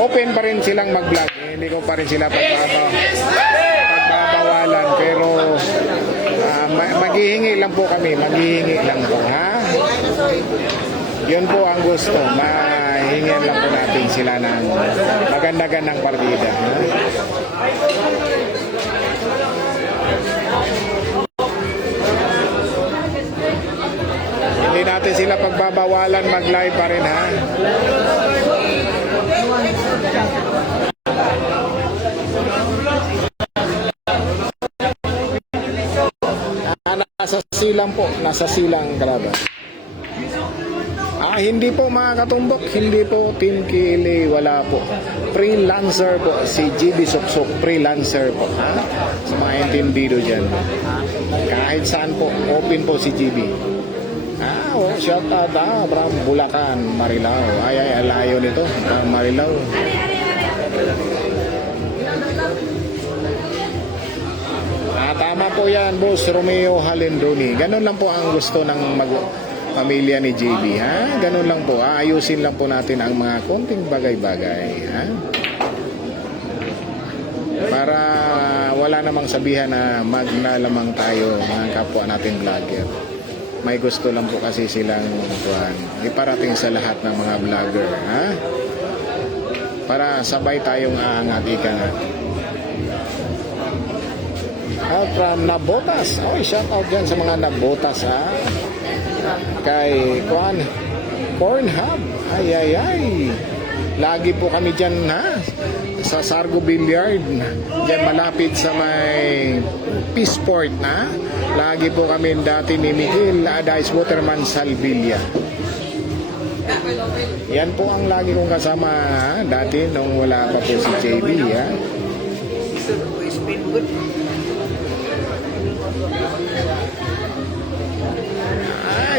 Open pa rin silang mag-vlog. Hindi ko pa rin sila pagbabawalan. Pero maghihingi lang po kami. Maghihingi lang po, ha? Yun po ang gusto. Mahingian lang po natin sila ng maganda-gandang partida, ha? Hindi natin sila pagbabawalan, mag-live pa rin, ha? Nasa silang kalaban. Hindi po mga katumbok, hindi po Team Kili, wala po. Freelancer po, si GB Suksok, freelancer po, ha? Sa mga intindido dyan. Kahit saan po, open po si GB. Shout out, Bram Bulacan, Marilao. Ay, alayo nito, Marilao. Tama po yan, Boss Romeo Halendoni. Ganun lang po ang gusto ng pamilya ni JB, ha? Ganun lang po, ayusin lang po natin ang mga konting bagay-bagay, ha? Para wala namang sabihan na magnalamang tayo, mga kapwa natin vlogger. May gusto lang po kasi silang iparating sa lahat ng mga vlogger, ha? Para sabay tayong aangat, ika nga. From Nabotas. Shout out dyan sa mga Nabotas, ha? Kay Corn Hub. Ay. Lagi po kami dyan, ha? Sa Sargo Billiard. Dyan malapit sa may Peaceport, ha? Lagi po kami dati ni Miguel Adais Waterman Salvilla. Yan po ang lagi kong kasama, ha? Dati nung wala pa po si JB, ha?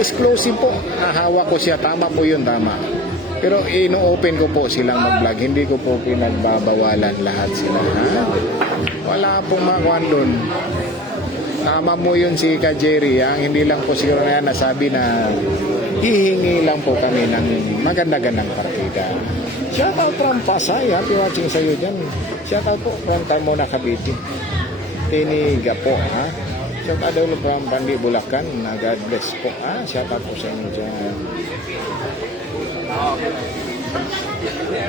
Exclusive po. Hawak ko siya. Tama po yun, tama. Pero ino-open ko po silang mag-vlog. Hindi ko po pinagbabawalan lahat sila, ha? Wala pong makuhan doon. Tama mo yun si Ka Jerry, ha? Hindi lang po siguro na yan nasabi na hihingi lang po kami ng maganda-gandang partida. Shout out from Pasay. Happy watching sa iyo dyan. Shout out po from Carmona, Cavite. Tiniga po, ha? Shout out daw from Pandi, Bulacan. God bless po, ha? Shout out po sa inyo dyan.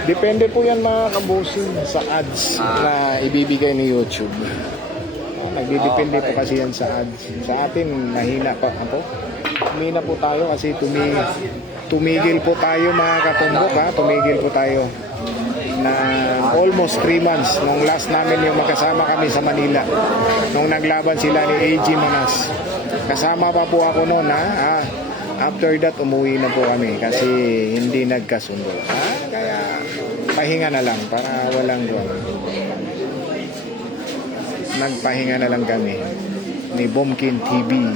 Depende po yan mga kabusing sa ads na ibibigay ni YouTube. Nagdidepende po kasi yan sa ads. Sa atin, mahina pa po. Humina po tayo kasi tumigil po tayo mga katumbok, ha? Tumigil po tayo na almost 3 months nung last namin yung magkasama kami sa Manila nung naglaban sila ni AG Manas. Kasama pa po ako noon, ha? After that umuwi na po kami kasi hindi nagkasundo, ha? Kaya pahinga na lang para walang buwan. Nagpahinga na lang kami ni Bomkin TV.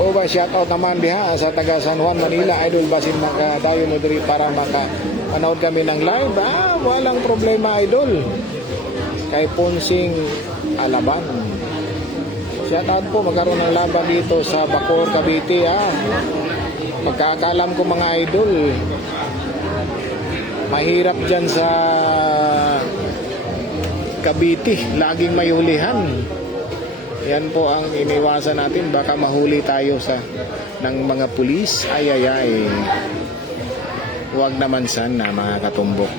O ba, shoutout naman diha sa taga San Juan, Manila. Idol basin makadayo mo diri para makapanood kami ng live. Walang problema, idol. Kay Ponsing Alaban. Shoutout po, magkaroon ng laban dito sa Bacoor, Cavite. Magkakaalam ko mga idol, mahirap dyan sa Cavite, laging may hulihan. Yan po ang iniwasan natin, baka mahuli tayo ng mga pulis. Ay. Huwag naman sana mga katumbok.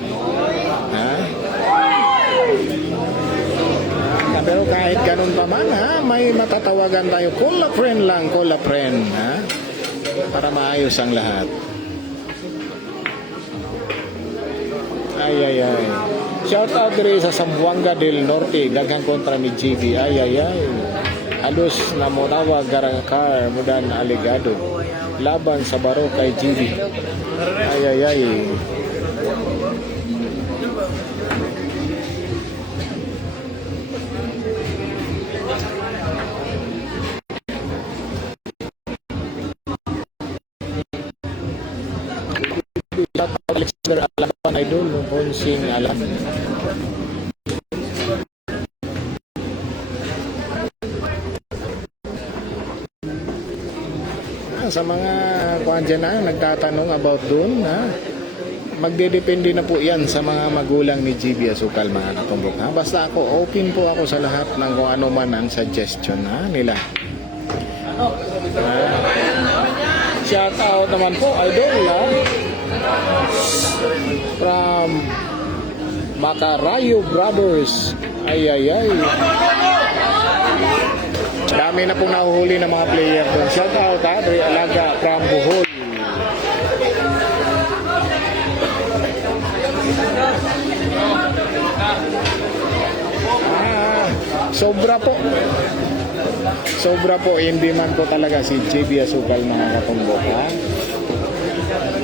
Pero kahit ganun pa man, may matatawagan tayo. Call a friend lang, call a friend. Para maayos ang lahat. Ay. Shout out diri sa Zamboanga del Norte, daghang kontra ni GB. Ay. Halos na monawag Garangkar mudan aligado laban sa baro kay GB. Ay. Alexander Alaban, idol, Ponsing Alaban. Sa mga kuhan dyan nagtatanong about dun, magdedepende na po yan sa mga magulang ni GB Asukal, mga katumbok. Basta ako, open po ako sa lahat ng kung ano man ang suggestion nila. Shout out naman po, idol, from Macarayo Brothers. Ay. Dami na pong nahuhuli ng mga player doon. Shout out Dre Alaga from Bohol. Sobra po, hindi man po talaga si JB Asukal, mga katumbok.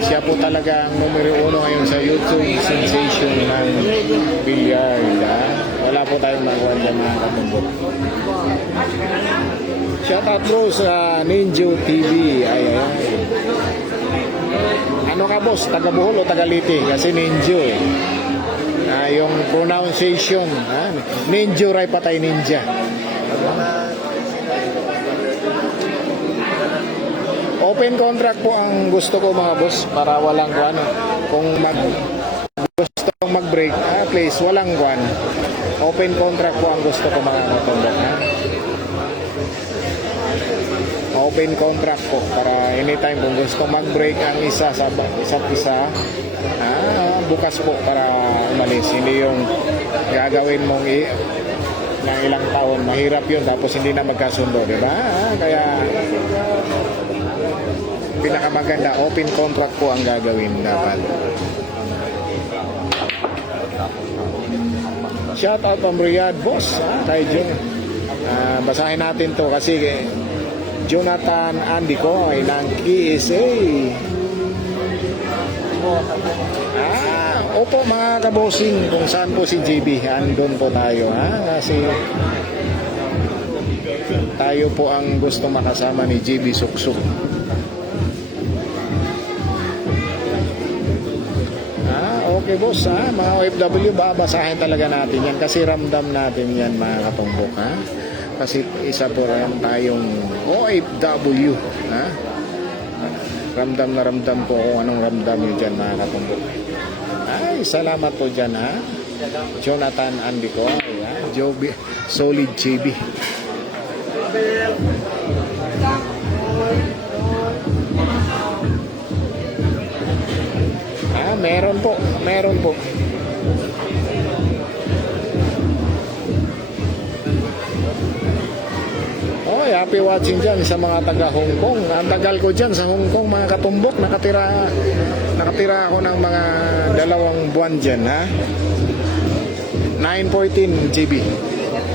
Siya po talaga ang numero 1 ngayon sa YouTube sensation ng billiard. Wala po tayong makuha dyan, mga katumbok. Shout out bro sa Ninjo TV. Ay. Ano ka boss? Taga Bohol o taga Liti? Kasi Ninjo yung pronunciation. Ninjo ray patay ninja. Open contract po ang gusto ko, mga boss, para walang guan. Kung gustong mag-break, please, walang guan. Open contract po ang gusto ko, mga katumbok. Open contract po para anytime kung gustong mag-break ang isa sa isa't isa, bukas po para umalis. Hindi yung gagawin mong ng ilang taon, mahirap yun tapos hindi na magkasundo, di ba? Kaya pinakamaganda, open contract po ang gagawin dapat. Shout out from Riyadh, boss, kay John. Basahin natin to kasi Jonathan Andico ay ng KSA. Opo mga kabosing, kung saan po si JB, andun po tayo, kasi tayo po ang gusto makasama ni JB Suksuk. Okay boss, mga OFW, babasahin talaga natin yan kasi ramdam natin yan, mga katumbok. Kasi isa po rin tayong OFW. Ramdam na ramdam po kung anong ramdam nyo dyan, mga katumbok. Ay, salamat po dyan, Jonathan Andico, Joby, Solid JB. Meron po. Happy watching dyan sa mga taga Hong Kong. Ang tagal ko dyan sa Hong Kong, mga katumbok. Nakatira ako ng mga 2 buwan dyan, 914 GB.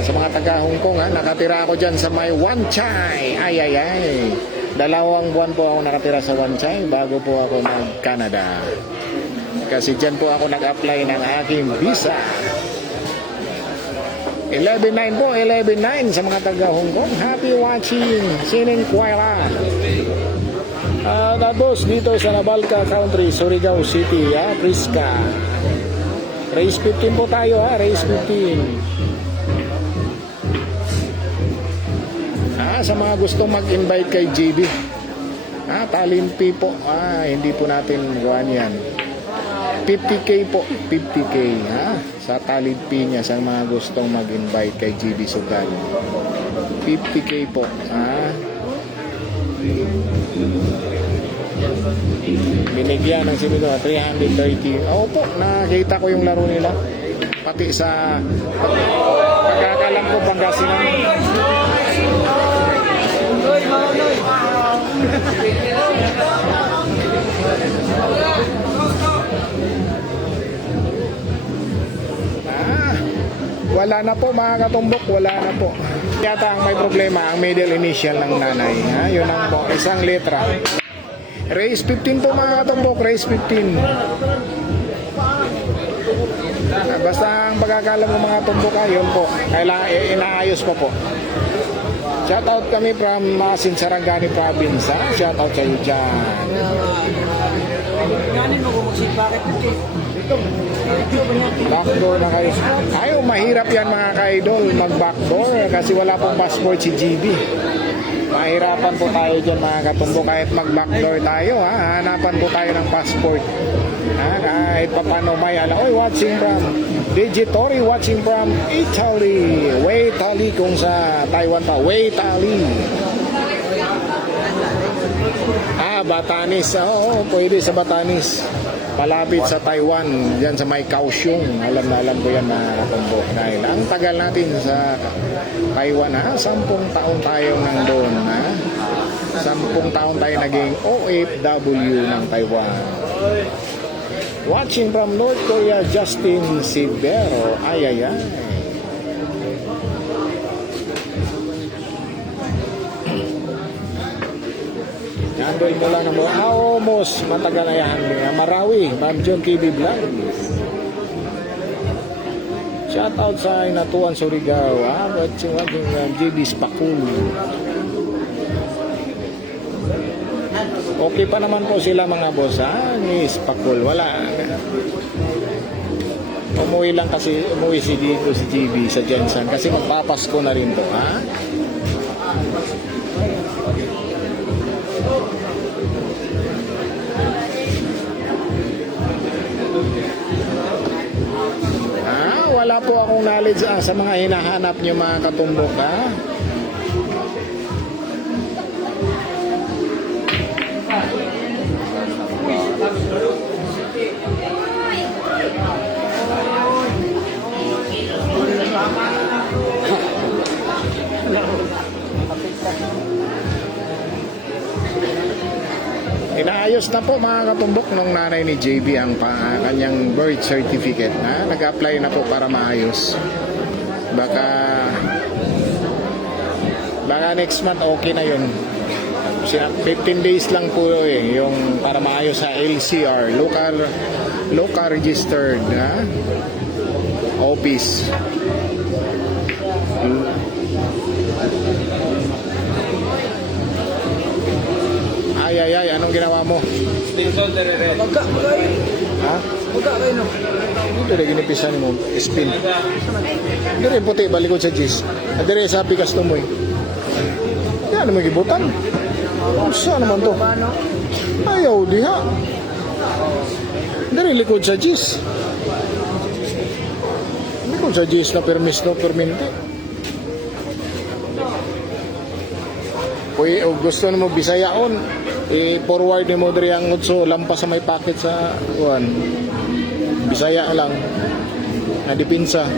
Sa mga taga Hong Kong ha, nakatira ako dyan sa may Wan Chai. Ay. 2 buwan po ako nakatira sa Wan Chai bago po ako mag-Canada. Kasi dyan po ako nag-apply ng aking visa. 11.9 po, 11.9 sa mga taga Hong Kong. Happy watching, Sineng Kuwaira. Tapos dito sa Nabalca Country, Surigao City, Prisca. Race 15 po tayo race 15. Sa mga gustong mag-invite kay JB. Talimpi po. Hindi po natin buwan yan. 50k po, 50k sa talimpi niya sa mga gustong mag-invite kay JB Sugal. 50k po. Binigyan ng sinigo 330. Opo, nakita ko yung laro nila. Pati sa pagkakalam ko Pangasinan. Wala na po mga katumbok, wala na po. Yata ang may problema, ang middle initial ng nanay. Yun ang po, isang letra. Race 15 po mga katumbok, race 15. Basta ang pagkakala mo mga tumbok yun po. Kailangan inaayos pa po. Shoutout kami from Masin Sarangani Province. Shoutout sa iyo dyan. Backdoor na kayo. Mahirap yan mga ka-idol mag-backdoor kasi wala pong passport si GB. Mahirapan po tayo dyan mga katumbok kahit mag-backdoor tayo. Hanapan po tayo ng passport. Kahit pa paano may watching from Digitory, watching from Italy. Waitali kung sa Taiwan pa. Waitali. Batanes. Pwede sa Batanes. Palapit sa Taiwan. Diyan sa may Kaohsiung. Alam na alam ko yan mga katumbok. Dahil ang tagal natin sa Taiwan 10 taon tayo nandun 10 taon tayo naging OFW ng Taiwan. Watching from North Korea, Justin Sibero. Ay. Nandol mo lang mo. Almost matagal na yan. Marawi, Ma'am John KB Vlog. Shoutout sa Inatuan Surigao. Watching JB Spakul. Okay pa naman po sila mga boss ni Spakul. Wala. Umuwi lang kasi, umuwi si dito si GB sa Jensen kasi magpapasko na rin to wala po akong knowledge sa mga hinahanap nyo mga katumbok Inaayos na po mga katumbok ng nanay ni JB ang kanyang birth certificate nag-apply na po para maayos. Baka next month okay na yun. 15 days lang po yung para maayos sa LCR, local registered office. Ay, anong ginawa mo? Steel solder rin. Magka kayo no? Dito rin ginipisan mo, spin. Dito rin puti, balikod sa G's. Dito rin sa pikas to mo Yan, may gibutan. Saan naman to? Ayaw, diha. Dito rin likod sa G's. Likod sa G's na permis no perminti. Uy, gusto mo bisayaon, forward ni mo diri ang utso lampas sa may packet sa kuan. Bisaya lang. Na dipinsa.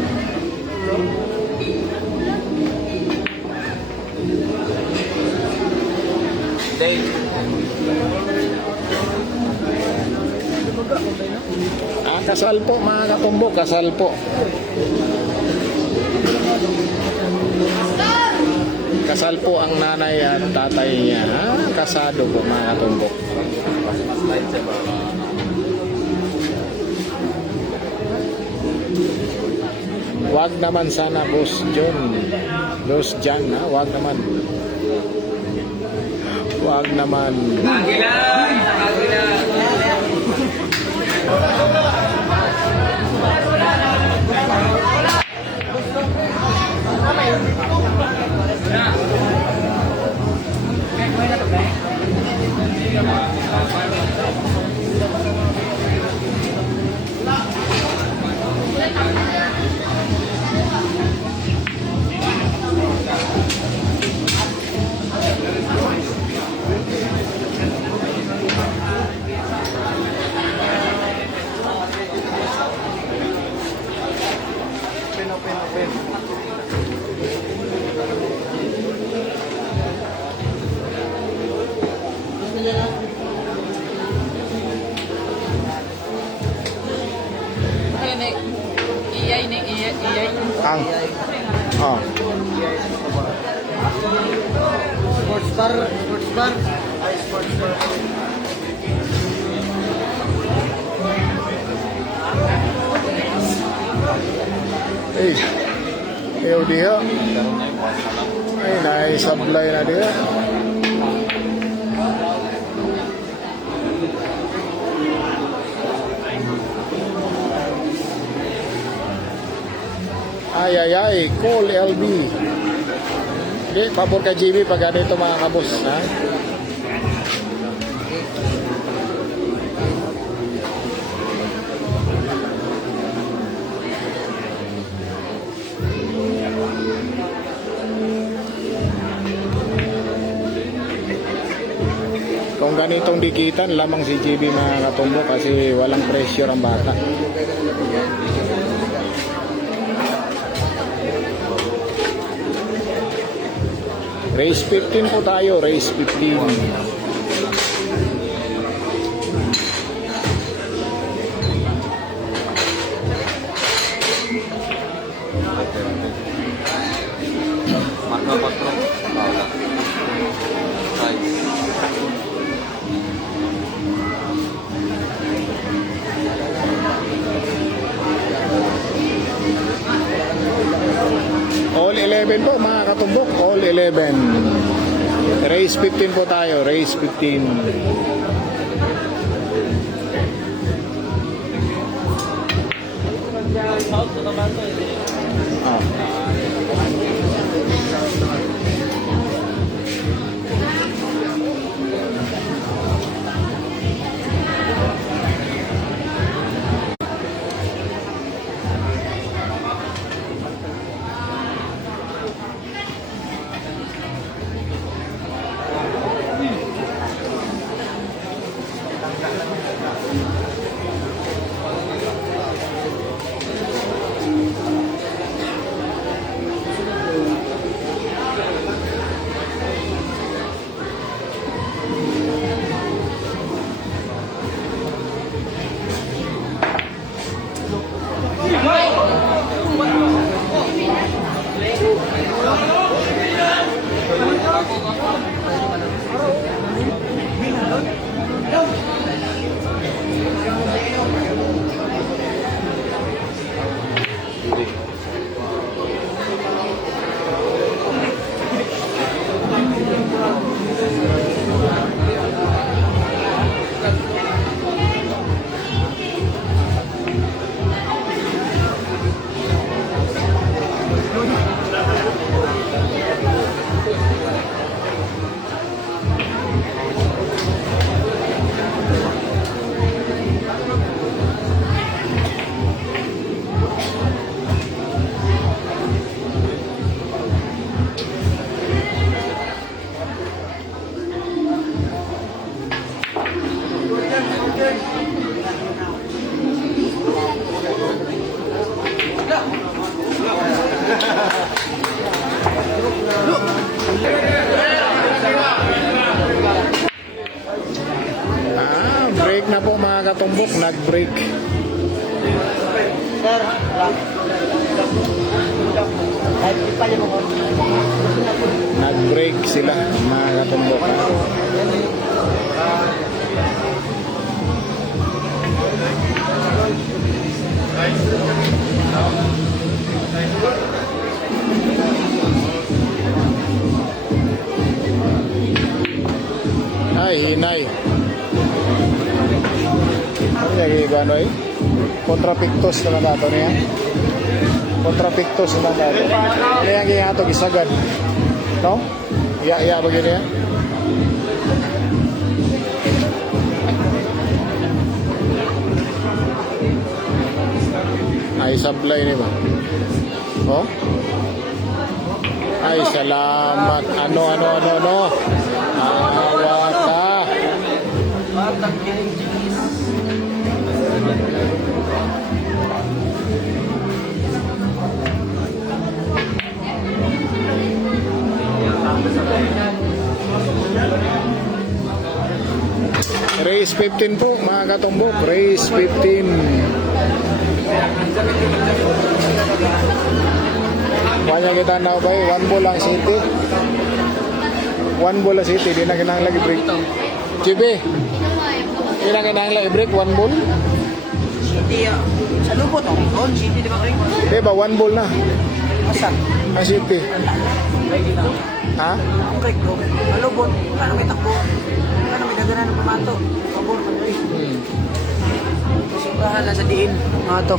Kasal po mga katumbok, kasal po. Kasal po ang nanay at tatay niya. Kasado po mga katumbok. Wag naman sana Boss John. Boss John ha, wag naman. Wag naman. Ayun eh. Iyay ni, iyay. Ang. Oh. Sports bar. Ay, sports bar. Eh. Ayaw diha. Ay, naisablay na diha. Ay, call LB. Hindi, pabor ka GB pag ganito mga kabos, ha? Kung ganitong dikitan, lamang si GB mga katumbo kasi walang pressure ang bata. Race 15 po tayo, race 15. Marka 4. All 11 po mga katumbok, all 11. Race 15 po tayo, race 15. Break na po mga katumbok, nag-break. Nag-break sila mga katumbok. Ha? Ay, hinay. Ano yung gano eh? Kontrapictus naman nato niya. Kontrapictus naman nato. Ano yung gingato gisagad? No? Iya ba gini ya? Ay, sablay ni ba? Oh? Ay, salamat. Ano? Awa ka. Race 15 po mga katumbok. Race 15. Kanya kita na ba? One ball lang city. One ball lang city. Di na kinahanglan lagi break. Chibi. Di na kinahanglan lagi break. One ball. City, sa lubot, oh. Doon, City, di ba, Kring? Di ba? One ball na. Asan? Ang city. Ha? Ang Kring, bro. Sa lubot, paano may takbo? Paano may gagana ng pamato? Pabor, Madrid. Kasi bahala sa diin, mga to.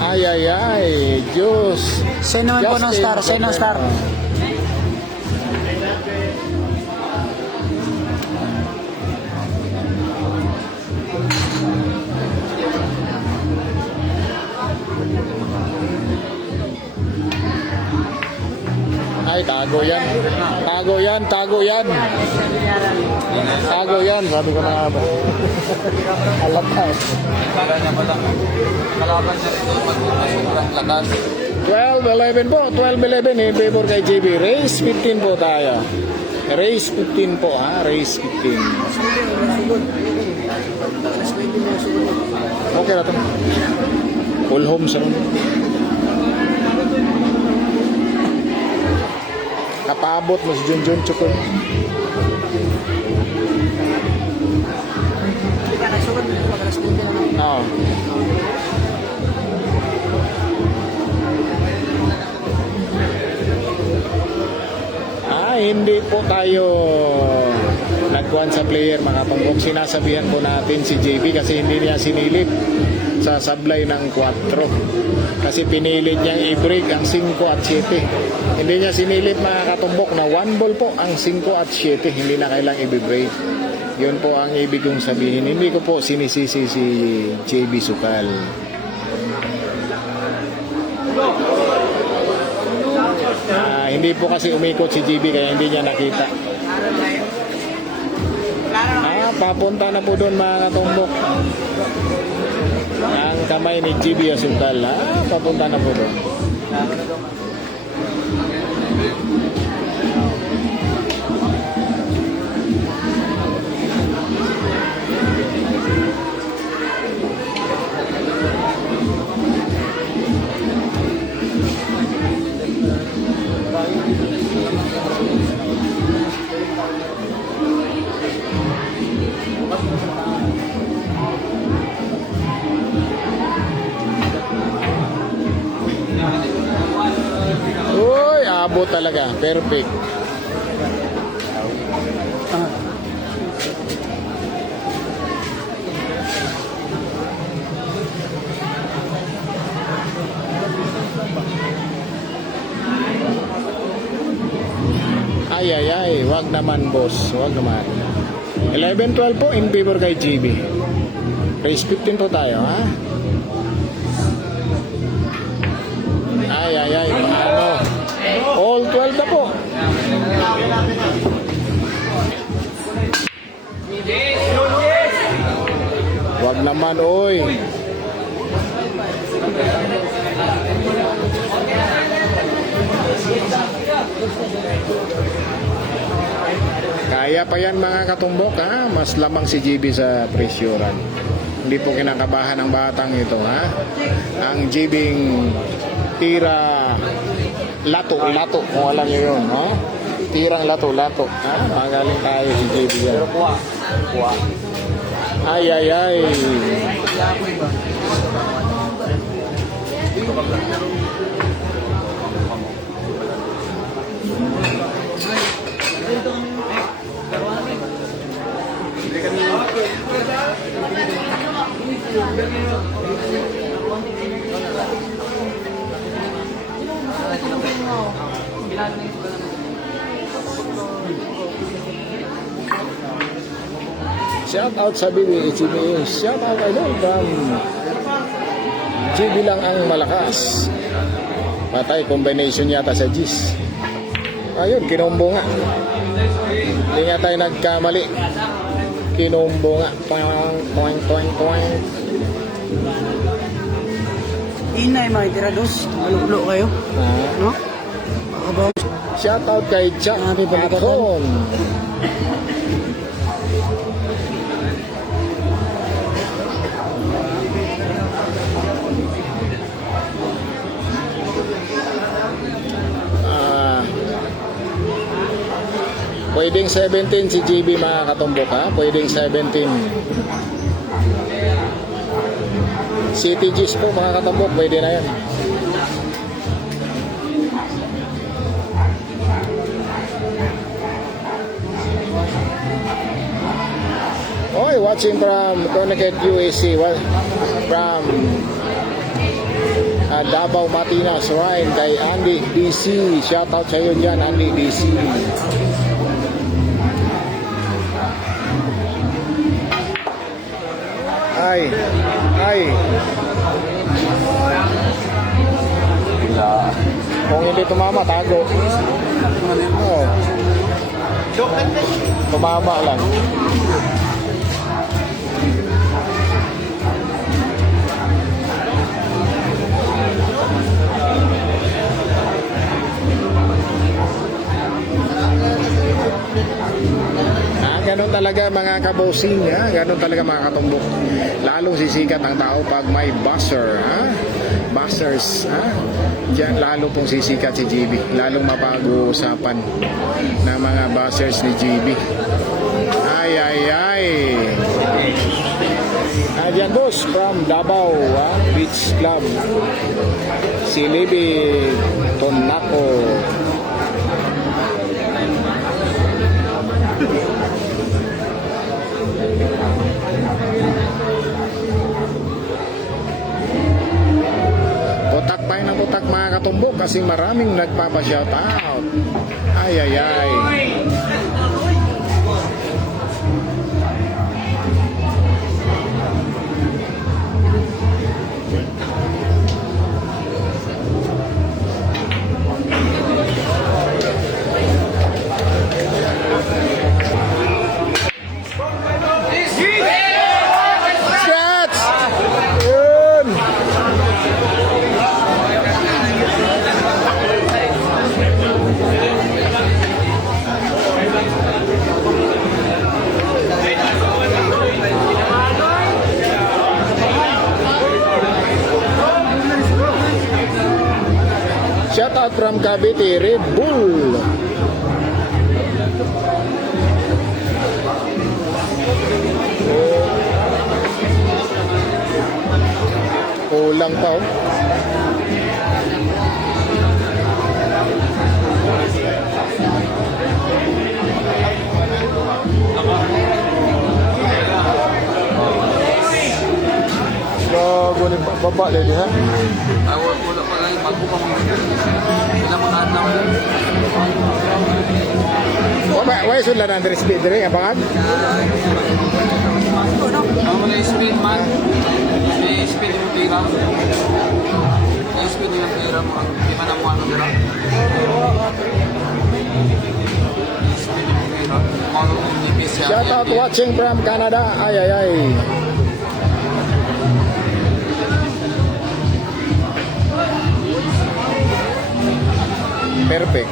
Ay. Diyos. Sa'yo naman po ng star, sa'yo ng star. Ay, tago yan. Tago yan. Sabi ko na nga ba. Alam ka. Kalaban niya rin pag sobrang lakas. 12-11 po. 12-11 in favor kay JB. Race 15 po tayo. Race 15 po ha. Race 15. Okay na ito. Full home sa kapaabot mo si Junjun Chukun. Oo. Hindi po tayo nagkuhan sa player mga tumbok. Sinasabihan po natin si JB kasi hindi niya sinilip sa sablay ng 4 kasi pinilit niyang i-break ang 5 at 7. Hindi niya sinilip mga katumbok na 1 ball po ang 5 at 7, hindi na kailang i-break. Yun po ang ibig kong sabihin. Hindi ko po sinisisi si JB Sukal. Hindi po kasi umikot si JB kaya hindi niya nakita. Papunta na po doon mga katumbok. Ang kamay ni JB Asukal. Papunta na po doon. Uy, abot talaga. Perfect. Ay, wag naman boss, wag naman. 11-12 po in favor kay GB. Race 15 po tayo, ha? Ay, ano? All 12 na po. Wag naman, oy. Kaya pa yan mga katumbok ha. Mas lamang si GB sa presyoran. Hindi po kinakabahan ng batang ito, ha? Ang jibing tira lato, kung alam nyo yun, ha? Tirang lato, ha? Magaling tayo si JB yan. Kuha. Ay. Shout out sa BBHB. Shout out idol from GB lang ang malakas. Patay combination yata sa G's. Ayun, kinombo nga. Hindi nga tayo nagkamali. Kinombo nga. Toing. Inay mga tirados. Malulo kayo. No? Makabaw. Shout out kay Chuck Happy birthday. Patron. Pwedeng 17 si GB mga katumbok, ha? Pwedeng 17. City G's po mga katumbok, pwede na yan. Oy, watching from Connecticut, USA. From Davao Matinas Ryan kay Andy DC. Shoutout sa iyo dyan, Andy DC. Ay. Kung hindi tumama, tago. Oh. Tumama lang. Ganun talaga mga kabosing, ha? Ganun talaga mga katumbok. Lalong sisikat ang tao pag may buzzer, ha? Buzzers, ha? Diyan lalo pong sisikat si GB. Lalong mapag-uusapan ng mga buzzers ni GB. Ay. Diyan boss, from Davao, ha? Beach Club. Si Libby Tonaco. Putak pa ng putak mga katumbok kasi maraming nagpapa-shoutout. Ay. Shots! Yun! Shout out from Cavite, Red Bull. Kulang pa, oh. Gago ni baba lady, ha? Awal pula pa lang. Bago pa mo. Wala mga anak. Why sila na Andres Speed rin, abangan? Ako na speed man. May speed yung tira. May speed yung tira mo. Di man ang ano nila. Speed yung tira. Malo yung nipis. Shout out watching from Canada. Ay. Perfect.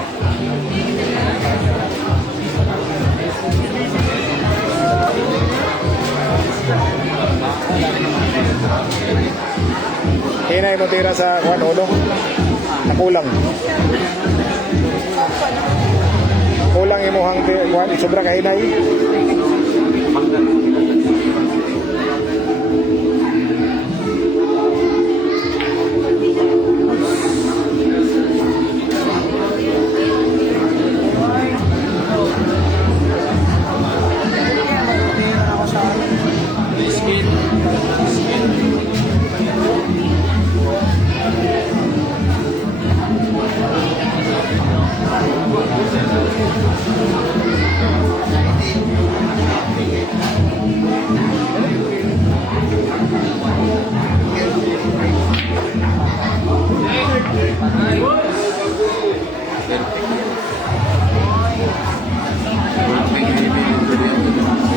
Hinay mo tira sa kuan ulo. Nakulang. Kulang imuhang kuan sobra ka hinay.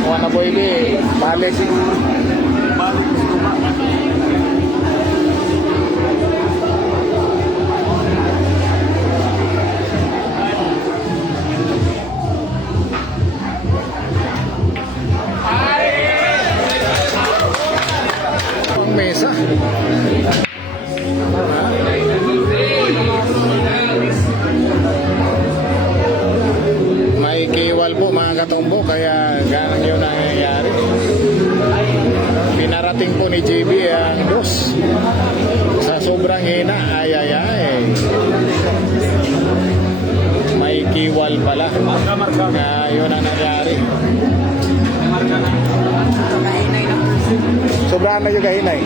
Kuha na boy di, balik. Ang mesa. May kiwal po mga katumbo, kaya ganang yun ang nangyayari. Pinarating po ni JB ang dos. Sa sobrang hina, ay. May kiwal pala. Kaya yun ang nangyayari. Sobrang na yung kahinay.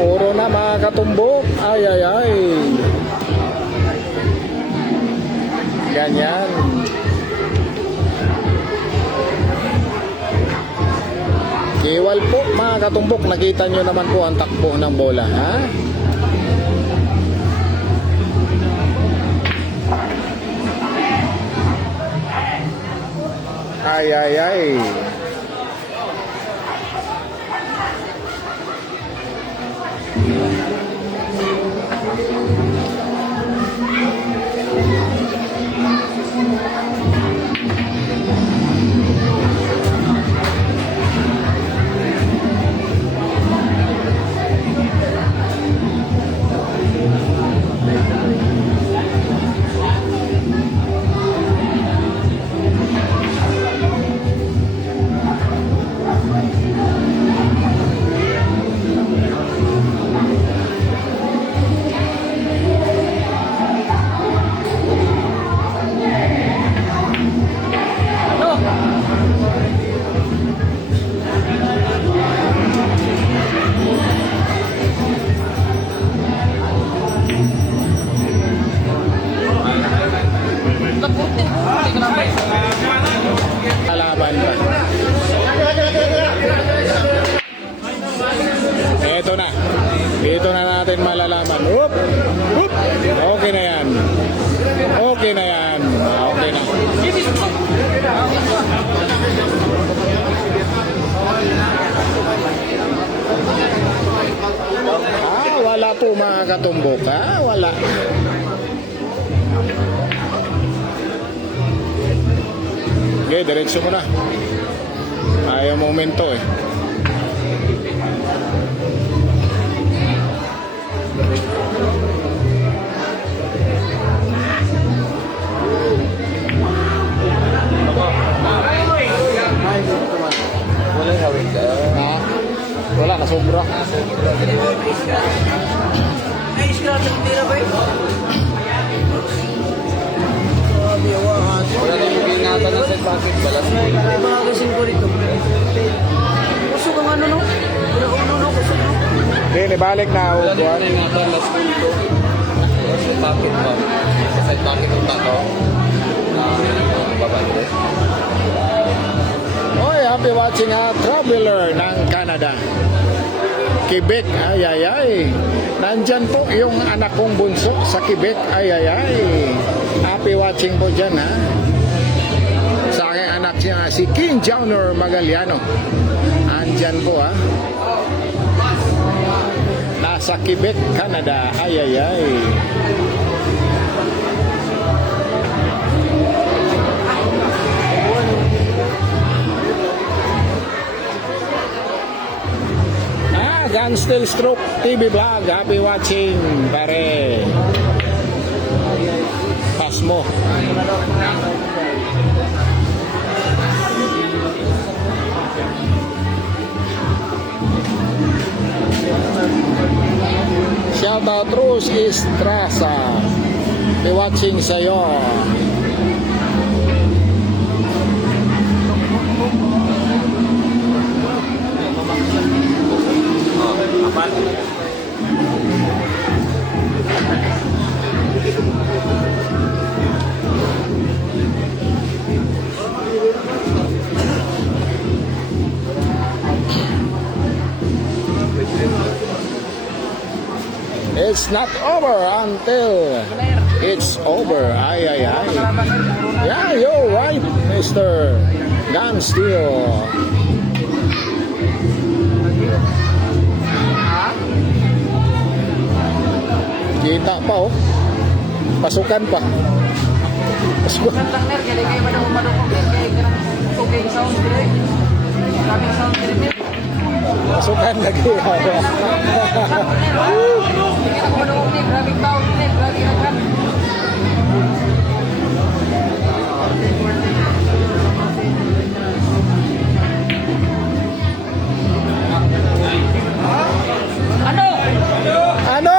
Puro na mga katumbok. Ay. Ganyan. Kiwal po mga katumbok. Nakita nyo naman po ang takbo ng bola. Ha? Ay. Kalaban pa. Ito na. Dito na natin malalaman. Oop! Okay na yan. Okay na. Wala po mga katumbok. Wala. Okay, diretso mo na. Ayaw momento eh. Wala na sobra. Ay, iskra, tira ba yun? bakit balas mo? Ay, mga kasing ko rito. Kusog ang ano, no? Uno, no? Kusog, no? Hindi, balik na ako. Wala din na ingatan na school ko. Kasi bakit ba? Kasi bakit ang tato? Babante. Oy, happy watching traveler ng Canada. Quebec, ay ay ay. Nandyan po yung anak kong bunso sa Quebec, ay ay ay. Happy watching po dyan ha. Sa aking anak siya, si King Jauner Magaliano. Andyan po ha. Nasa Quebec, Canada, ay ay ay. Gun Still Stroke TV Vlog. Happy watching, pare. Pasmo. Shout out Rose Estrasa. Happy watching sa'yo. It's not over until it's over. Ay, ay, ay. Yeah, you're right, Mr. Gun Steel. Kita pa, oh. Pasukan pa. Pasukan. Tantang ner, kaya kayo manukong kaya ganang okay sound dire. Kaming sound dire. Pasukan lagi. Hindi ka manukong ni, grabe sound ni, grabe agad. Ano?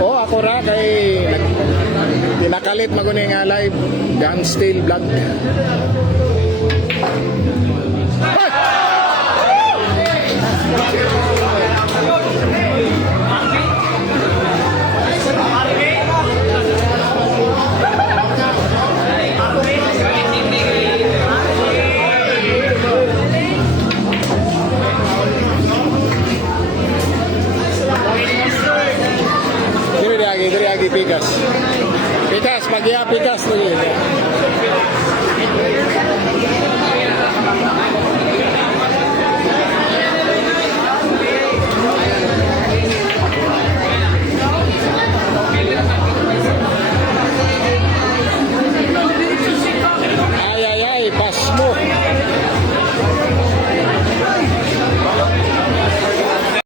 Oh, ako ra kay tinakalit maguni nga live Gun Steel Vlog. Diri agi pikas. Pikas, pag-iya pikas lagi.